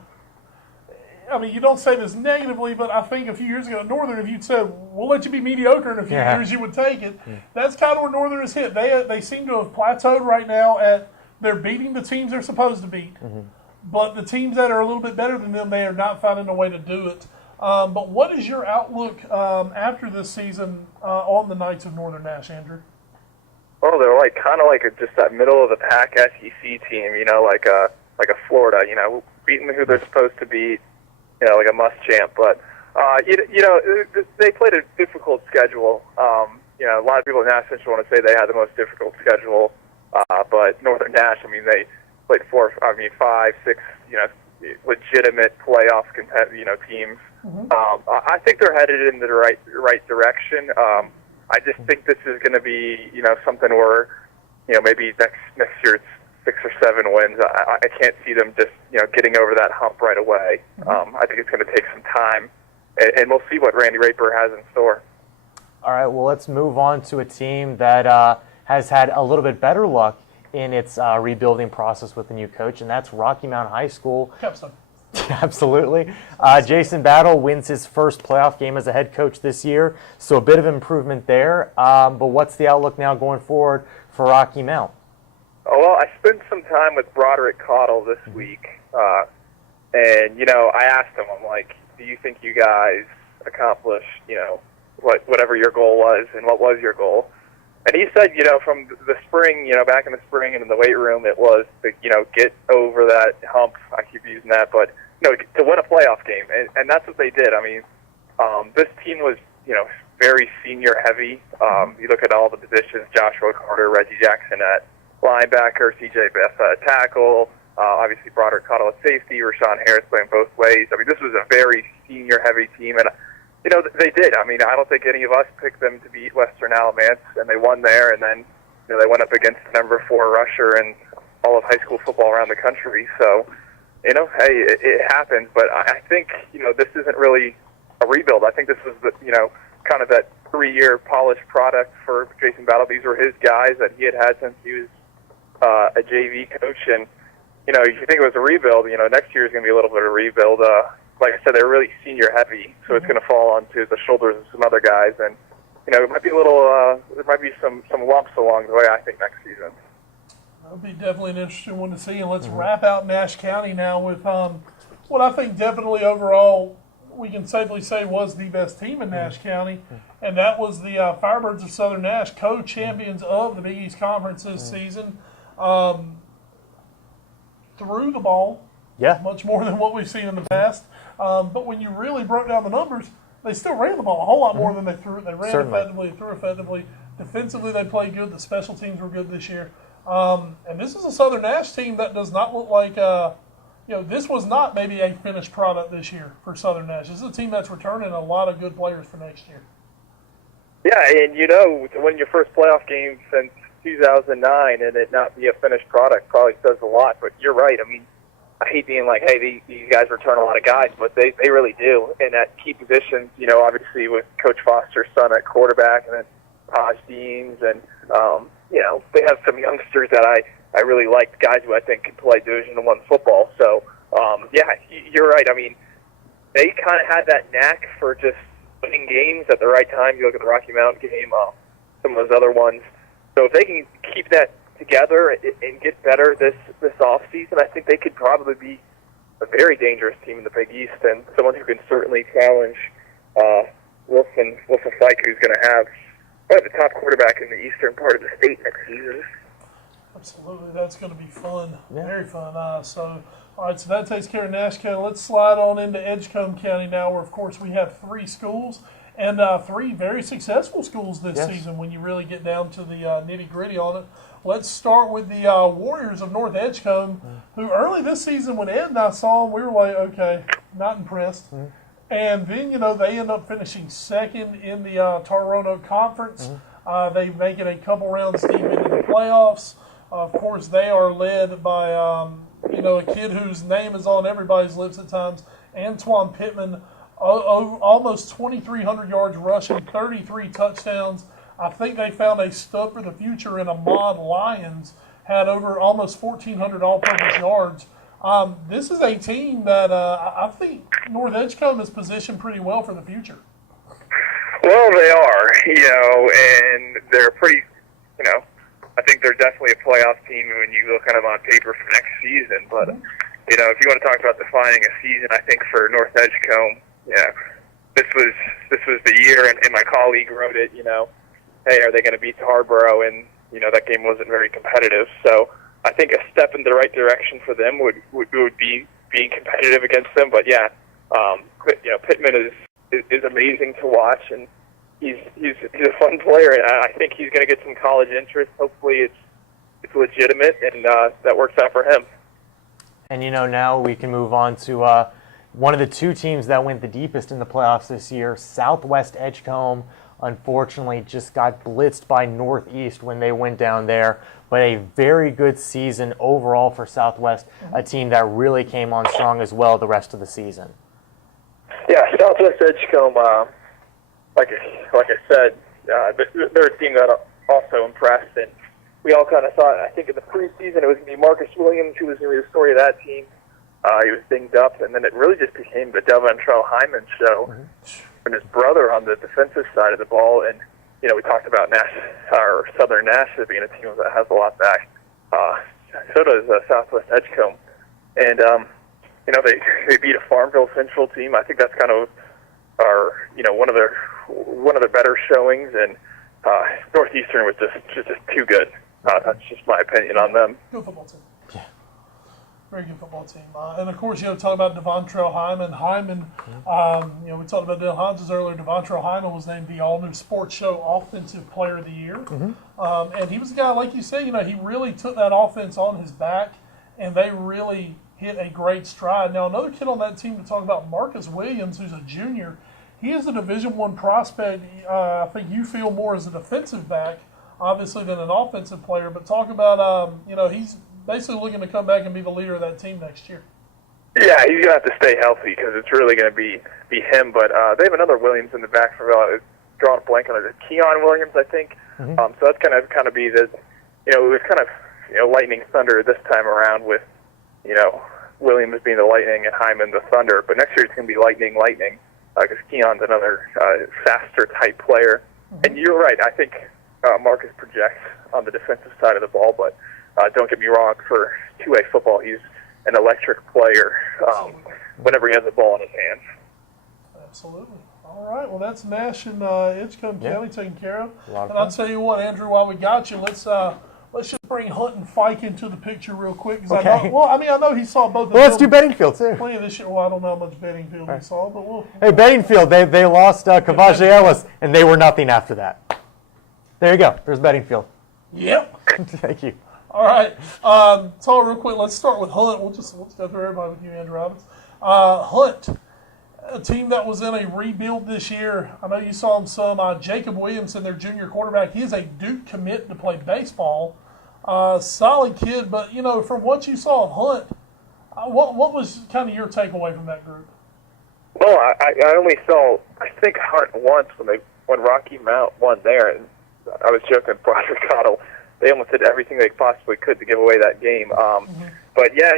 I mean, you don't say this negatively, but I think a few years ago at Northern, if you'd said, we'll let you be mediocre in a few years, you would take it. That's kind of where Northern is hit. They seem to have plateaued right now at they're beating the teams they're supposed to beat. But the teams that are a little bit better than them, they are not finding a way to do it. But what is your outlook after this season on the Knights of Northern Nash, Andrew? Well, they're kind of like just that middle of the pack SEC team, like a Florida, beating who they're supposed to beat, like a must champ. But they played a difficult schedule. A lot of people in Nash Central want to say they had the most difficult schedule, but Northern Nash, they played 5, 6, legitimate playoff teams. I think they're headed in the right direction. I just think this is going to be, something where, maybe next year it's 6 or 7 wins. I can't see them just, getting over that hump right away. I think it's going to take some time, and we'll see what Randy Raper has in store. All right, well, let's move on to a team that has had a little bit better luck in its rebuilding process with the new coach, and that's Rocky Mount High School. Capstone. Absolutely. Jason Battle wins his first playoff game as a head coach this year, so a bit of improvement there. But what's the outlook now going forward for Rocky Mount? Oh, well, I spent some time with Broderick Cottle this week, and, I asked him, I'm like, do you think you guys accomplished, whatever your goal was, and what was your goal? And he said, from the spring, back in the spring and in the weight room, it was to, get over that hump. I keep using that, but, to win a playoff game. And that's what they did. This team was, very senior heavy. You look at all the positions, Joshua Carter, Reggie Jackson at linebacker, CJ Bessa at tackle, obviously Broderick Cottle at safety, Rashawn Harris playing both ways. This was a very senior heavy team, and they did. I don't think any of us picked them to beat Western Alamance, and they won there, and then they went up against the number 4 rusher in all of high school football around the country. So, hey, it happens, but I think, this isn't really a rebuild. I think this was the, kind of that 3-year polished product for Jason Battle. These were his guys that he had since he was a JV coach, and, if you think it was a rebuild, next year is going to be a little bit of a rebuild. Like I said, they're really senior heavy, so it's going to fall onto the shoulders of some other guys, and it might be a little. There might be some lumps along the way, I think, next season. That'll be definitely an interesting one to see. And let's wrap out Nash County now with what I think definitely overall we can safely say was the best team in Nash County, and that was the Firebirds of Southern Nash, co-champions of the Big East Conference this season. Threw the ball. Yeah. Much more than what we've seen in the past. But when you really broke down the numbers, they still ran the ball a whole lot more than they threw it. They ran effectively, threw effectively. Defensively, they played good. The special teams were good this year. And this is a Southern Nash team that does not look like, this was not maybe a finished product this year for Southern Nash. This is a team that's returning a lot of good players for next year. Yeah, and to win your first playoff game since 2009 and it not be a finished product probably says a lot. But you're right. I hate being like, hey, these guys return a lot of guys, but they really do. And at key positions, obviously with Coach Foster's son at quarterback and then Taj Deans, and, they have some youngsters that I really like, guys who I think can play Division I football. So, you're right. They kind of had that knack for just winning games at the right time. You look at the Rocky Mountain game, some of those other ones. So if they can keep that together and get better this off season, I think they could probably be a very dangerous team in the Big East and someone who can certainly challenge Wilson Fike, who's going to have probably the top quarterback in the eastern part of the state next season. Absolutely, that's going to be fun, very fun. All right, so that takes care of Nash County. Let's slide on into Edgecombe County now, where of course we have 3 schools. And 3 very successful schools this season when you really get down to the nitty-gritty on it. Let's start with the Warriors of North Edgecombe, who early this season, when Ed and I saw them, we were like, okay, not impressed. And then, they end up finishing second in the Roanoke Conference. They make it a couple rounds deep into the playoffs. Of course, they are led by, a kid whose name is on everybody's lips at times, Antoine Pittman. Almost 2,300 yards rushing, 33 touchdowns. I think they found a stud for the future in Ahmad Lyons, had over almost 1,400 all-purpose yards This is a team that I think North Edgecombe is positioned pretty well for the future. Well, they are, and they're pretty, I think they're definitely a playoff team when you look kind of on paper for next season. But, if you want to talk about defining a season, I think for North Edgecombe, this was the year, and my colleague wrote it, hey, are they going to beat Harborough? And, that game wasn't very competitive. So I think a step in the right direction for them would be being competitive against them. But, Pittman is amazing to watch, and he's a fun player, and I think he's going to get some college interest. Hopefully it's legitimate, and that works out for him. And now we can move on to one of the two teams that went the deepest in the playoffs this year. Southwest Edgecombe, unfortunately, just got blitzed by Northeast when they went down there. But a very good season overall for Southwest, a team that really came on strong as well the rest of the season. Yeah, Southwest Edgecombe, like I said, they're a team that also impressed, and we all kind of thought, I think in the preseason, it was going to be Marcus Williams who was going to be the story of that team. He was dinged up, and then it really just became the Devantrell Hyman show, and his brother on the defensive side of the ball. And we talked about Southern Nashville being a team that has a lot back. So does Southwest Edgecombe, and they beat a Farmville Central team. I think that's kind of one of their better showings, and Northeastern was just too good. That's just my opinion on them. Good football team. Yeah. Very good football team. And, of course, talking about Devantrell Hyman. We talked about Dale Hodges earlier. Devantrell Hyman was named the all-new Sports Show Offensive Player of the Year. And he was a guy, like you said, he really took that offense on his back, and they really hit a great stride. Now, another kid on that team to talk about, Marcus Williams, who's a junior. He is a Division I prospect. I think you feel more as a defensive back, obviously, than an offensive player. But talk about, he's basically looking to come back and be the leader of that team next year. Yeah, he's going to have to stay healthy because it's really going to be him. But they have another Williams in the back for drawing a blank on it. Keon Williams, I think. So that's kind of be the, it was kind of, lightning thunder this time around with, Williams being the lightning and Hyman the thunder. But next year it's going to be lightning, because Keon's another faster type player. And you're right. I think Marcus projects on the defensive side of the ball, but don't get me wrong, for 2A football, he's an electric player whenever he has the ball in his hands. Absolutely. All right. Well, that's Nash and Edgecombe County taken care of. And I'll tell you what, Andrew, while we got you, let's just bring Hunt and Fike into the picture real quick. Okay. I know he saw both of them. Well, let's do Beddingfield, too. Playing this year. Well, I don't know how much Beddingfield he saw, but we'll. Hey, Beddingfield, they lost Kavajae Ellis, and they were nothing after that. There you go. There's Beddingfield. Yep. Thank you. All right. So real quick, let's start with Hunt. Let's go through everybody with you, Andrew Robbins. Hunt, a team that was in a rebuild this year. I know you saw him some. Jacob Williamson, their junior quarterback, he is a Duke commit to play baseball. Solid kid, but, from what you saw of Hunt, what was kind of your takeaway from that group? Well, I only saw, I think, Hunt once when Rocky Mount won there, and I was joking with Broderick Cottle. They almost did everything they possibly could to give away that game. But, yeah,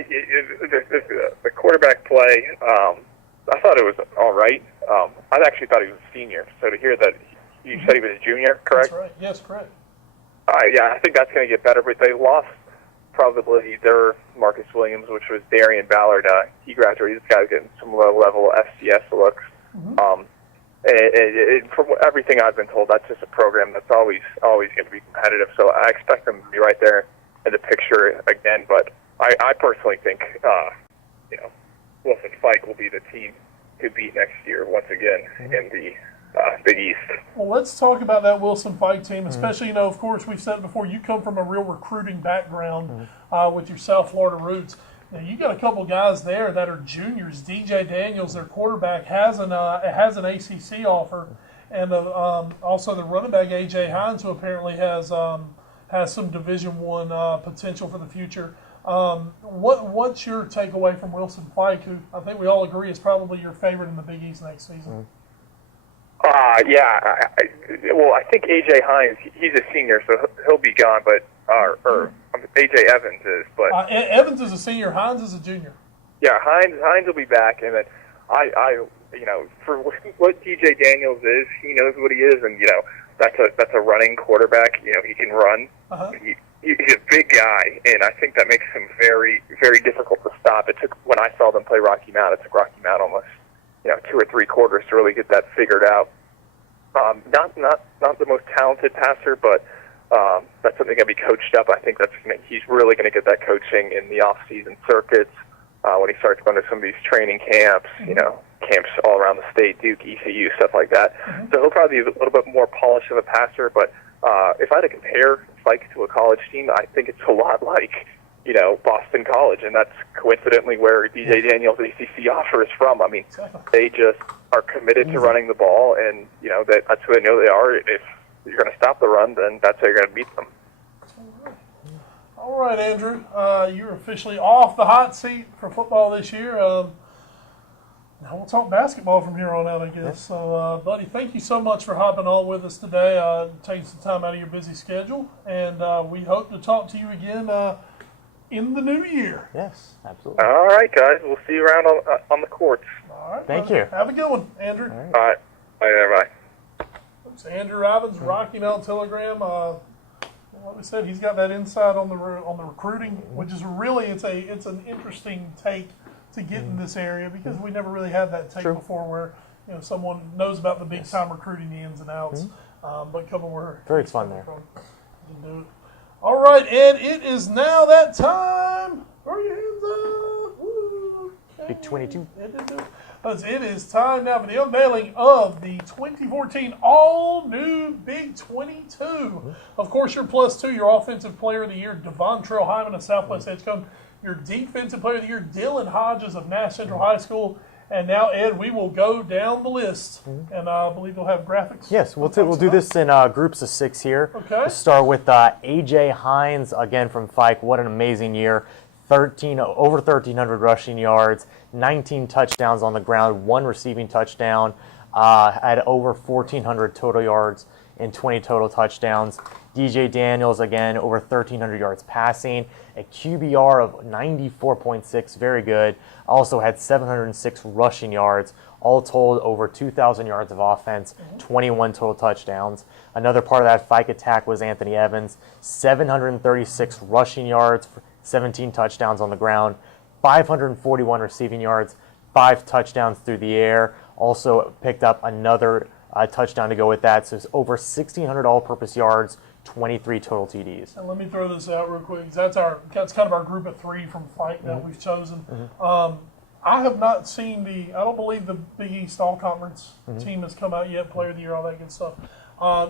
the quarterback play, I thought it was all right. I actually thought he was a senior. So to hear that you said he was a junior, correct? That's right. Yes, correct. Yeah, I think that's going to get better. But they lost probably their Marcus Williams, which was Darian Ballard. He graduated. This guy's getting some low-level FCS looks. And from everything I've been told, that's just a program that's always going to be competitive. So I expect them to be right there in the picture again. But I personally think, Wilson Fike will be the team to beat next year once again in the Big East. Well, let's talk about that Wilson Fike team, especially, of course, we've said it before, you come from a real recruiting background with your South Florida roots. Now, you got a couple guys there that are juniors. DJ Daniels, their quarterback, has an ACC offer, and also the running back AJ Hines, who apparently has some Division I potential for the future. What's your takeaway from Wilson Fike, who I think we all agree is probably your favorite in the Big East next season? I think AJ Hines, he's a senior, so he'll be gone. But I'm A.J. Evans is, but Evans is a senior. Hines is a junior. yeah, Hines will be back, and then for what DJ Daniels is, he knows what he is, and that's a running quarterback. He can run. He's a big guy, and I think that makes him very, very difficult to stop. When I saw them play Rocky Mount, it took Rocky Mount almost 2 or 3 quarters to really get that figured out. Not the most talented passer, but that's something going to be coached up. I think he's really going to get that coaching in the off-season circuits when he starts going to some of these training camps, camps all around the state, Duke, ECU, stuff like that. So he'll probably be a little bit more polished of a passer, but if I had to compare Spike to a college team, I think it's a lot like, Boston College, and that's coincidentally where DJ Daniels' ACC offer is from. I mean, they just are committed to running the ball, and, that's who they know they are. If you're going to stop the run, then that's how you're going to beat them. All right, Andrew, you're officially off the hot seat for football this year. Now we'll talk basketball from here on out, I guess. So, buddy, thank you so much for hopping on with us today, taking some time out of your busy schedule, and we hope to talk to you again in the new year. Yes, absolutely. All right, guys. We'll see you around on the courts. All right. Thank you. Have a good one, Andrew. All right. Bye. It's Andrew Evans, Rocky Mount Telegram. Like we said, he's got that insight on the recruiting, which is really it's an interesting take to get in this area because we never really had that take before, where someone knows about the big time recruiting, the ins and outs. But come on, we're very fun there. Do it. All right, Ed, it is now that time. Throw your hands up. Woo. Okay. Big 22. It is time now for the unveiling of the 2014 all-new Big 22. Of course, your +2, your Offensive Player of the Year, Devontrell Hyman of Southwest Edgecombe. Your Defensive Player of the Year, Dylan Hodges of Nash Central High School. And now, Ed, we will go down the list, and I believe we'll have graphics. Yes, we'll do this in groups of 6 here. Okay. We'll start with A.J. Hines, again from Fike. What an amazing year. Over 1,300 rushing yards, 19 touchdowns on the ground, 1 receiving touchdown, had over 1,400 total yards and 20 total touchdowns. DJ Daniels, again, over 1,300 yards passing, a QBR of 94.6, very good. Also had 706 rushing yards, all told over 2,000 yards of offense, 21 total touchdowns. Another part of that Fike attack was Anthony Evans, 736 rushing yards, 17 touchdowns on the ground, 541 receiving yards, 5 touchdowns through the air. Also picked up another touchdown to go with that. So it's over 1,600 all-purpose yards, 23 total TDs. And let me throw this out real quick. That's kind of our group of 3 from Fike that we've chosen. I have not seen I don't believe the Big East All-Conference team has come out yet, Player of the Year, all that good stuff.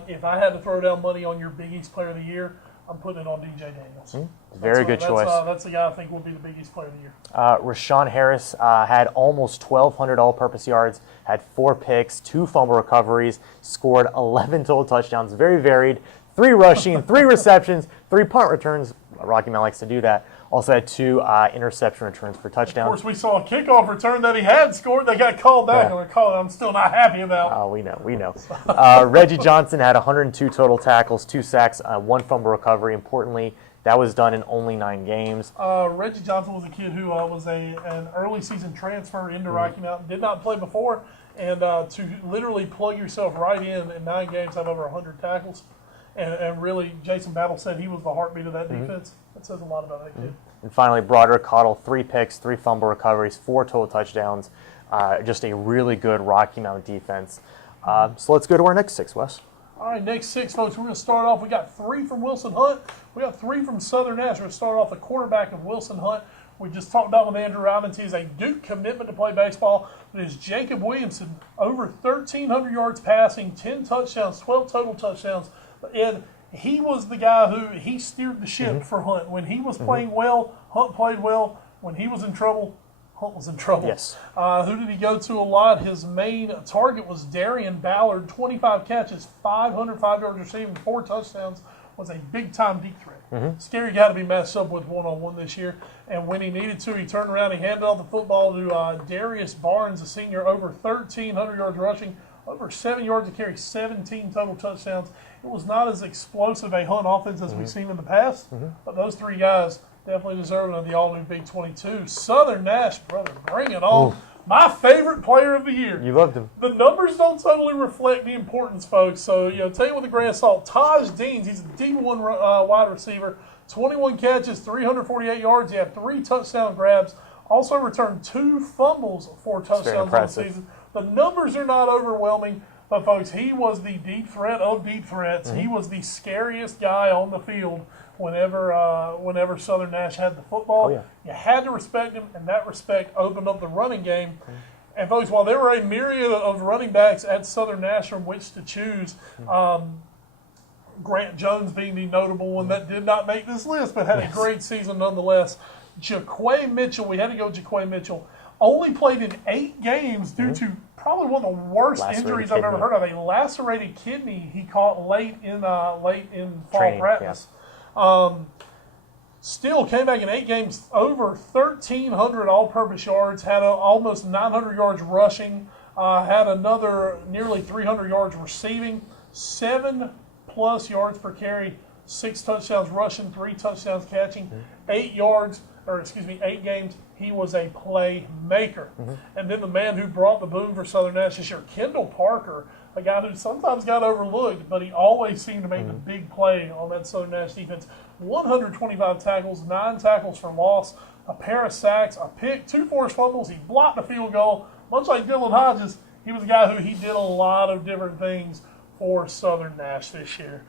If I had to throw down money on your Big East Player of the Year, I'm putting it on DJ Daniels. Very good choice. That's the guy I think will be the Big East Player of the Year. Rashawn Harris had almost 1,200 all-purpose yards, had 4 picks, 2 fumble recoveries, scored 11 total touchdowns, very varied, 3 rushing, 3 receptions, 3 punt returns. Rocky Mount likes to do that. Also had 2 interception returns for touchdowns. Of course, we saw a kickoff return that he had scored. They got called back, and I'm still not happy about. Oh, we know. Reggie Johnson had 102 total tackles, 2 sacks, 1 fumble recovery. Importantly, that was done in only 9 games. Reggie Johnson was a kid who was an early season transfer into Rocky Mountain, did not play before, and to literally plug yourself right in 9 games, have over 100 tackles. And really, Jason Battle said he was the heartbeat of that defense. That says a lot about that kid. And finally, Broderick Cottle, 3 picks, 3 fumble recoveries, 4 total touchdowns. Just a really good Rocky Mountain defense. So let's go to our next 6, Wes. All right, next 6, folks. We're going to start off. We got 3 from Wilson Hunt. We got 3 from Southern Nash. We're going to start off the quarterback of Wilson Hunt. We just talked about with Andrew Robbins. He has a Duke commitment to play baseball. It is Jacob Williamson, over 1,300 yards passing, 10 touchdowns, 12 total touchdowns. Ed, he was the guy who steered the ship for Hunt. When he was playing well, Hunt played well. When he was in trouble, Hunt was in trouble. Yes. Who did he go to a lot? His main target was Darian Ballard, 25 catches, 505 yards receiving, 4 touchdowns, was a big-time deep threat. Scary guy to be matched up with one-on-one this year. And when he needed to, he turned around, he handed off the football to Darius Barnes, a senior, over 1,300 yards rushing, over 7 yards to carry, 17 total touchdowns. It was not as explosive a Hunt offense as we've seen in the past, but those three guys definitely deserving of the all-new Big 22. Southern Nash, brother, bring it on. My favorite player of the year. You loved him. The numbers don't totally reflect the importance, folks. So, take it with a grain of salt. Taj Deans, he's a D1 wide receiver. 21 catches, 348 yards. He had 3 touchdown grabs. Also returned 2 fumbles for touchdowns on the season. The numbers are not overwhelming, but, folks, he was the deep threat of deep threats. He was the scariest guy on the field whenever Southern Nash had the football. Oh, yeah. You had to respect him, and that respect opened up the running game. And, folks, while there were a myriad of running backs at Southern Nash from which to choose, Grant Jones being the notable one that did not make this list but had a great season nonetheless. Jaquay Mitchell, we had to go with Jaquay Mitchell, only played in 8 games due to probably one of the worst injuries I've ever heard of, a lacerated kidney he caught late in fall practice. Still came back in 8 games, over 1,300 all-purpose yards, had almost 900 yards rushing, had another nearly 300 yards receiving, 7+ yards per carry, 6 touchdowns rushing, 3 touchdowns catching, 8 games. He was a playmaker. And then the man who brought the boom for Southern Nash this year, Kendall Parker, a guy who sometimes got overlooked, but he always seemed to make the big play on that Southern Nash defense. 125 tackles, 9 tackles for loss, a pair of sacks, a pick, 2 forced fumbles. He blocked a field goal. Much like Dylan Hodges, he was a guy who he did a lot of different things for Southern Nash this year.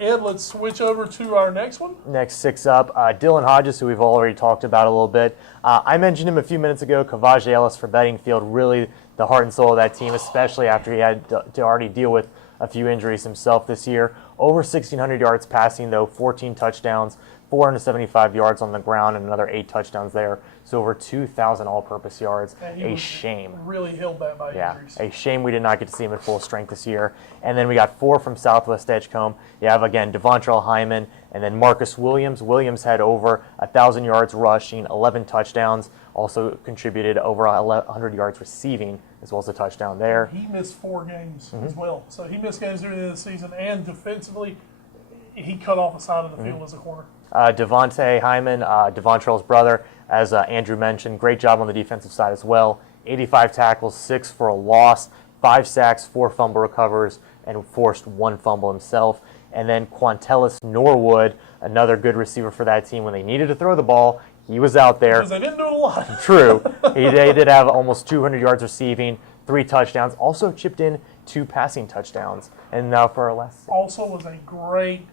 Ed, let's switch over to our next one. Next 6 up, Dylan Hodges, who we've already talked about a little bit. I mentioned him a few minutes ago. Kavajae for Beddingfield, really the heart and soul of that team, especially after he had to already deal with a few injuries himself this year. Over 1,600 yards passing, though, 14 touchdowns, 475 yards on the ground, and another 8 touchdowns there. So over 2,000 all-purpose yards. A shame. Really held back by injuries. A shame we did not get to see him at full strength this year. And then we got 4 from Southwest Edgecombe. You have, again, Devontrell Hyman, and then Marcus Williams. Williams had over 1,000 yards rushing, 11 touchdowns. Also contributed over 100 yards receiving, as well as a touchdown there. He missed 4 games as well. So he missed games during the end of the season, and defensively, he cut off the side of the field as a corner. Devontae Hyman, Devontrell's brother, as Andrew mentioned, great job on the defensive side as well. 85 tackles, 6 for a loss, 5 sacks, 4 fumble recovers, and forced 1 fumble himself. And then Quantellis Norwood, another good receiver for that team when they needed to throw the ball. He was out there. Because they didn't do it a lot. True. They did have almost 200 yards receiving, 3 touchdowns. Also chipped in 2 passing touchdowns. And now for our last. Also was a great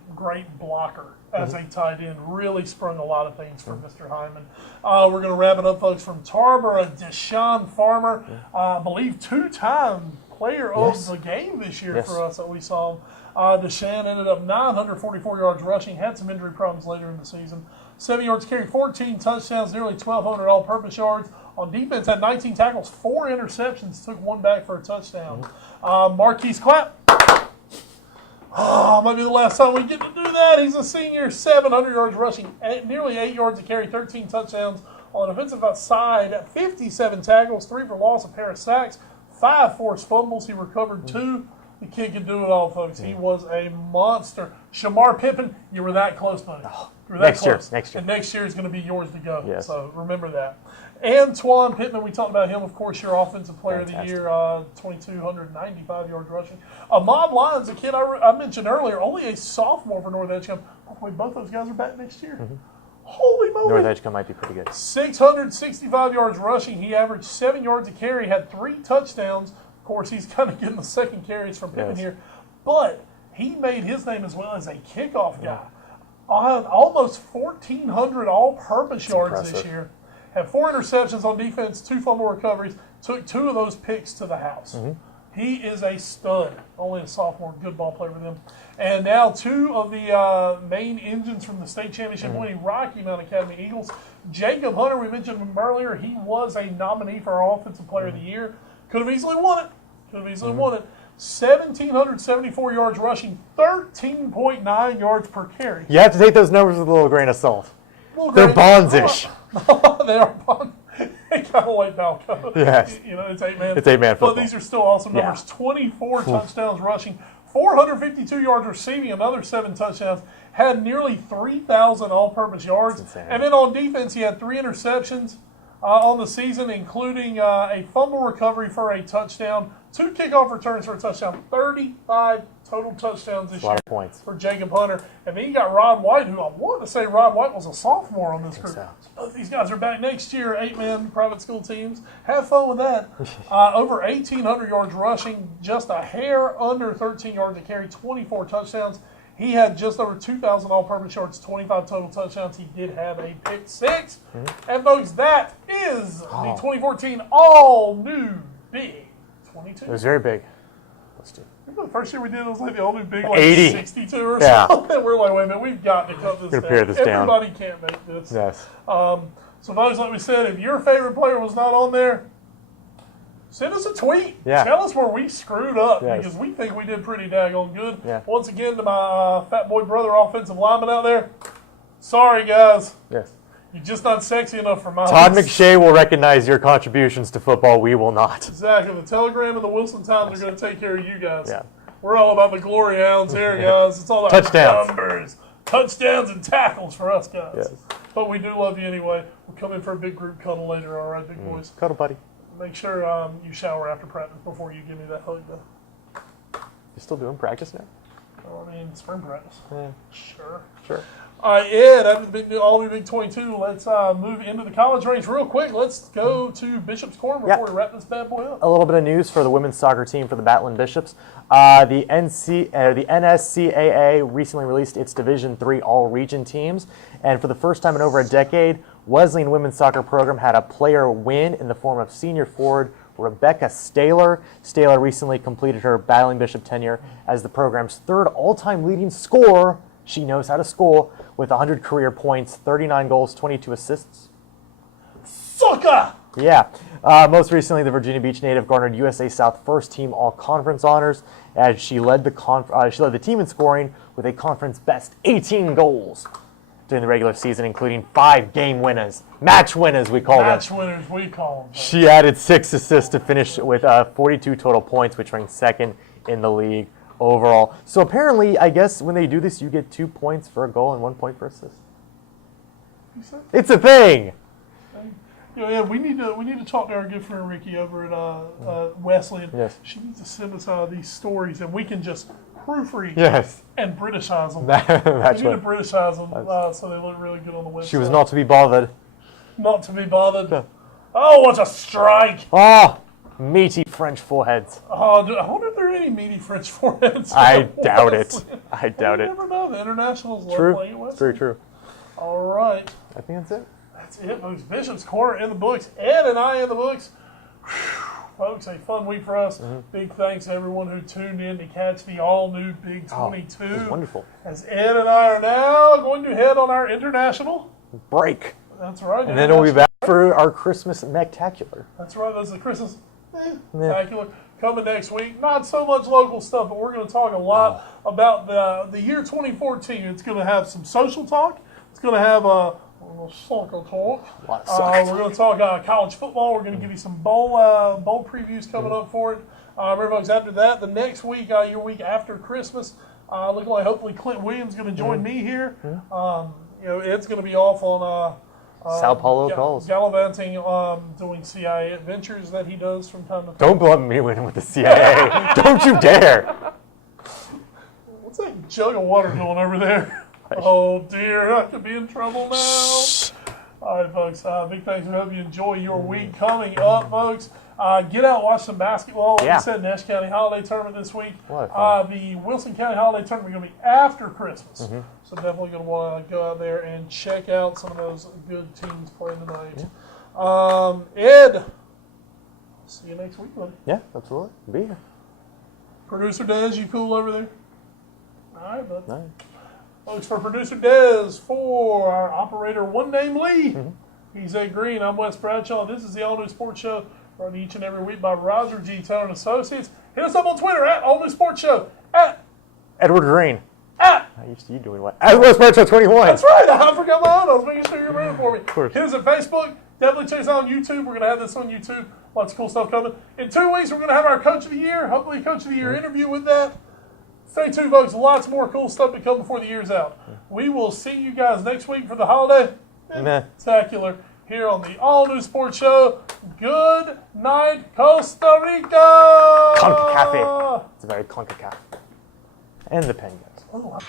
blocker as a tight end. Really sprung a lot of things for Mr. Hyman. We're going to wrap it up, folks, from Tarboro. Deshaun Farmer, I believe 2-time player of the game this year for us that we saw. Deshaun ended up 944 yards rushing, had some injury problems later in the season. 7 yards carried, 14 touchdowns, nearly 1,200 all-purpose yards. On defense, had 19 tackles, 4 interceptions, took 1 back for a touchdown. Marquise Clapp. Might be the last time we get to do that. He's a senior, 700 yards rushing, nearly 8 yards to carry, 13 touchdowns. On the defensive side, 57 tackles, 3 for loss, a pair of sacks, 5 forced fumbles. He recovered 2. The kid can do it all, folks. He was a monster. Shamar Pippen, you were that close, buddy. You were that close. Next year. And next year is going to be yours to go. Yes. So remember that. Antoine Pittman, we talked about him, of course, your offensive player of the year, 2,295 yards rushing. Ahmad Lyons, a kid I mentioned earlier, only a sophomore for North Edgecombe. Hopefully both those guys are back next year. Holy moly. North Edgecombe might be pretty good. 665 yards rushing. He averaged 7 yards a carry, had 3 touchdowns. Of course, he's kind of getting the second carries from Pittman here. But he made his name as well as a kickoff guy. Almost 1,400 all-purpose yards this year. Had 4 interceptions on defense, 2 fumble recoveries, took 2 of those picks to the house. He is a stud. Only a sophomore, good ball player with him. And now 2 of the main engines from the state championship winning Rocky Mount Academy Eagles. Jacob Hunter, we mentioned him earlier. He was a nominee for our Offensive Player of the Year. Could have easily won it. 1,774 yards rushing, 13.9 yards per carry. You have to take those numbers with a little grain of salt. They're Bonds-ish. They are Bonds. Kind of like Balco. Yes. It's 8-man. It's 8-man football. But these are still awesome numbers. Yeah. 24 touchdowns rushing, 452 yards receiving, another 7 touchdowns, had nearly 3,000 all-purpose yards. And then on defense, he had 3 interceptions on the season, including a fumble recovery for a touchdown, 2 kickoff returns for a touchdown, 35 total touchdowns this year for Jacob Hunter. And then you got Rod White, who I want to say Rod White was a sophomore on this group. Both these guys are back next year, 8-man private school teams. Have fun with that. Over 1,800 yards rushing, just a hair under 13 yards to carry, 24 touchdowns. He had just over 2,000 all-purpose yards, 25 total touchdowns. He did have a pick 6. And folks, that is the 2014 all-new Big 22. It was very big. Let's do it. The first year we did it was like the all-new Big like 80. 62 or something. We're like, wait a minute, we've got to cut this down. Pare this down. Everybody can't make this. Yes. So folks, like we said, if your favorite player was not on there, send us a tweet. Yeah. Tell us where we screwed up Yes. because we think we did pretty daggone good. Yeah. Once again, to my fat boy brother offensive lineman out there, sorry, guys. Yes. You're just not sexy enough for my Todd McShay will recognize your contributions to football. We will not. Exactly. The Telegram and the Wilson Times are going to take care of you guys. Yeah. We're all about the glory hounds here, guys. It's all about Touchdowns. numbers. Touchdowns and tackles for us, guys. Yes. But we do love you anyway. We'll come in for a big group cuddle later, all right, big boys? Cuddle buddy. Make sure you shower after practice before you give me that hug, though. You still doing practice now? I mean, spring practice. Yeah. Sure. All right, Ed, after the all-new Big 22, let's move into the college ranks real quick. Let's go to Bishop's Corner before we wrap this bad boy up. A little bit of news for the women's soccer team for the Battling Bishops. The NSCAA recently released its Division III all-region teams, and for the first time in over a decade, Wesleyan women's soccer program had a player win in the form of senior forward Rebecca Staylor. Staylor recently completed her Battling Bishop tenure as the program's 3rd all-time leading scorer. She knows how to score with 100 career points, 39 goals, 22 assists. Sucker! Yeah. Most recently, the Virginia Beach native garnered USA South first team all-conference honors as she led the team in scoring with a conference best 18 goals during the regular season, including 5 game winners. Match winners, we call them. Match winners, we call them. She added 6 assists to finish with 42 total points, which ranked 2nd in the league overall. So apparently, I guess when they do this, you get 2 points for a goal and 1 point for assist. It's a thing. Yeah, we need to talk to our good friend Ricky over at Wesleyan. Yes. She needs to send us these stories, and we can just proofread and Britishize them. That's we need to Britishize them so they look really good on the website. She was not to be bothered. Not to be bothered. Oh, what a strike! Oh, meaty French foreheads. Oh, I wonder if there are any meaty French foreheads. I doubt it. I doubt it. You never know. The internationals love True. playing Wesleyan. It's very true. All right. I think that's it. That's it, folks. Bishop's Corner in the books. Ed and I in the books. Folks, a fun week for us. Big thanks to everyone who tuned in to catch the all-new Big 22. It was wonderful. As Ed and I are now going to head on our international break. That's right. And then we'll be back for our Christmas Spectacular. That's right. That's the Christmas Spectacular. Coming next week. Not so much local stuff, but we're going to talk a lot about the year 2014. It's going to have some social talk. It's going to have a soccer talk. We're going to talk college football. We're going to give you some bowl previews coming up for it. Folks, after that, the next week, your week after Christmas, looking like hopefully Clint Williams is going to join me here. Ed's going to be off on Sao Paulo calls. Gallivanting, doing CIA adventures that he does from time to time. Don't blunt me with the CIA. Don't you dare. What's that jug of water doing over there? Oh dear, I could be in trouble now. All right, folks. Big thanks. We hope you enjoy your week coming up, folks. Get out, watch some basketball. Like I said, Nash County Holiday Tournament this week. The Wilson County Holiday Tournament is going to be after Christmas. So definitely going to want to go out there and check out some of those good teams playing tonight. Ed, see you next week, buddy. Yeah, absolutely. Be here. Producer Dez, you cool over there? All right, bud. All right. Folks, for producer Dez, for our operator One Name Lee, he's Ed Green. I'm Wes Bradshaw. This is the All New Sports Show, brought each and every week by Roger G. Taylor and Associates. Hit us up on Twitter at All New Sports Show, at Edward Green. At I used to you doing what? At Wes Bradshaw 21. That's right. I forgot my own. I was making sure you remembered for me. Of course. Hit us at Facebook. Definitely check us out on YouTube. We're going to have this on YouTube. Lots of cool stuff coming. In 2 weeks, we're going to have our Coach of the Year, hopefully Coach of the Year interview with that. Stay tuned, folks. Lots more cool stuff to come before the year's out. We will see you guys next week for the holiday spectacular here on the all-new sports show. Good night, Costa Rica! CONCACAF. It's a very CONCACAF. And the Penguins. Oh,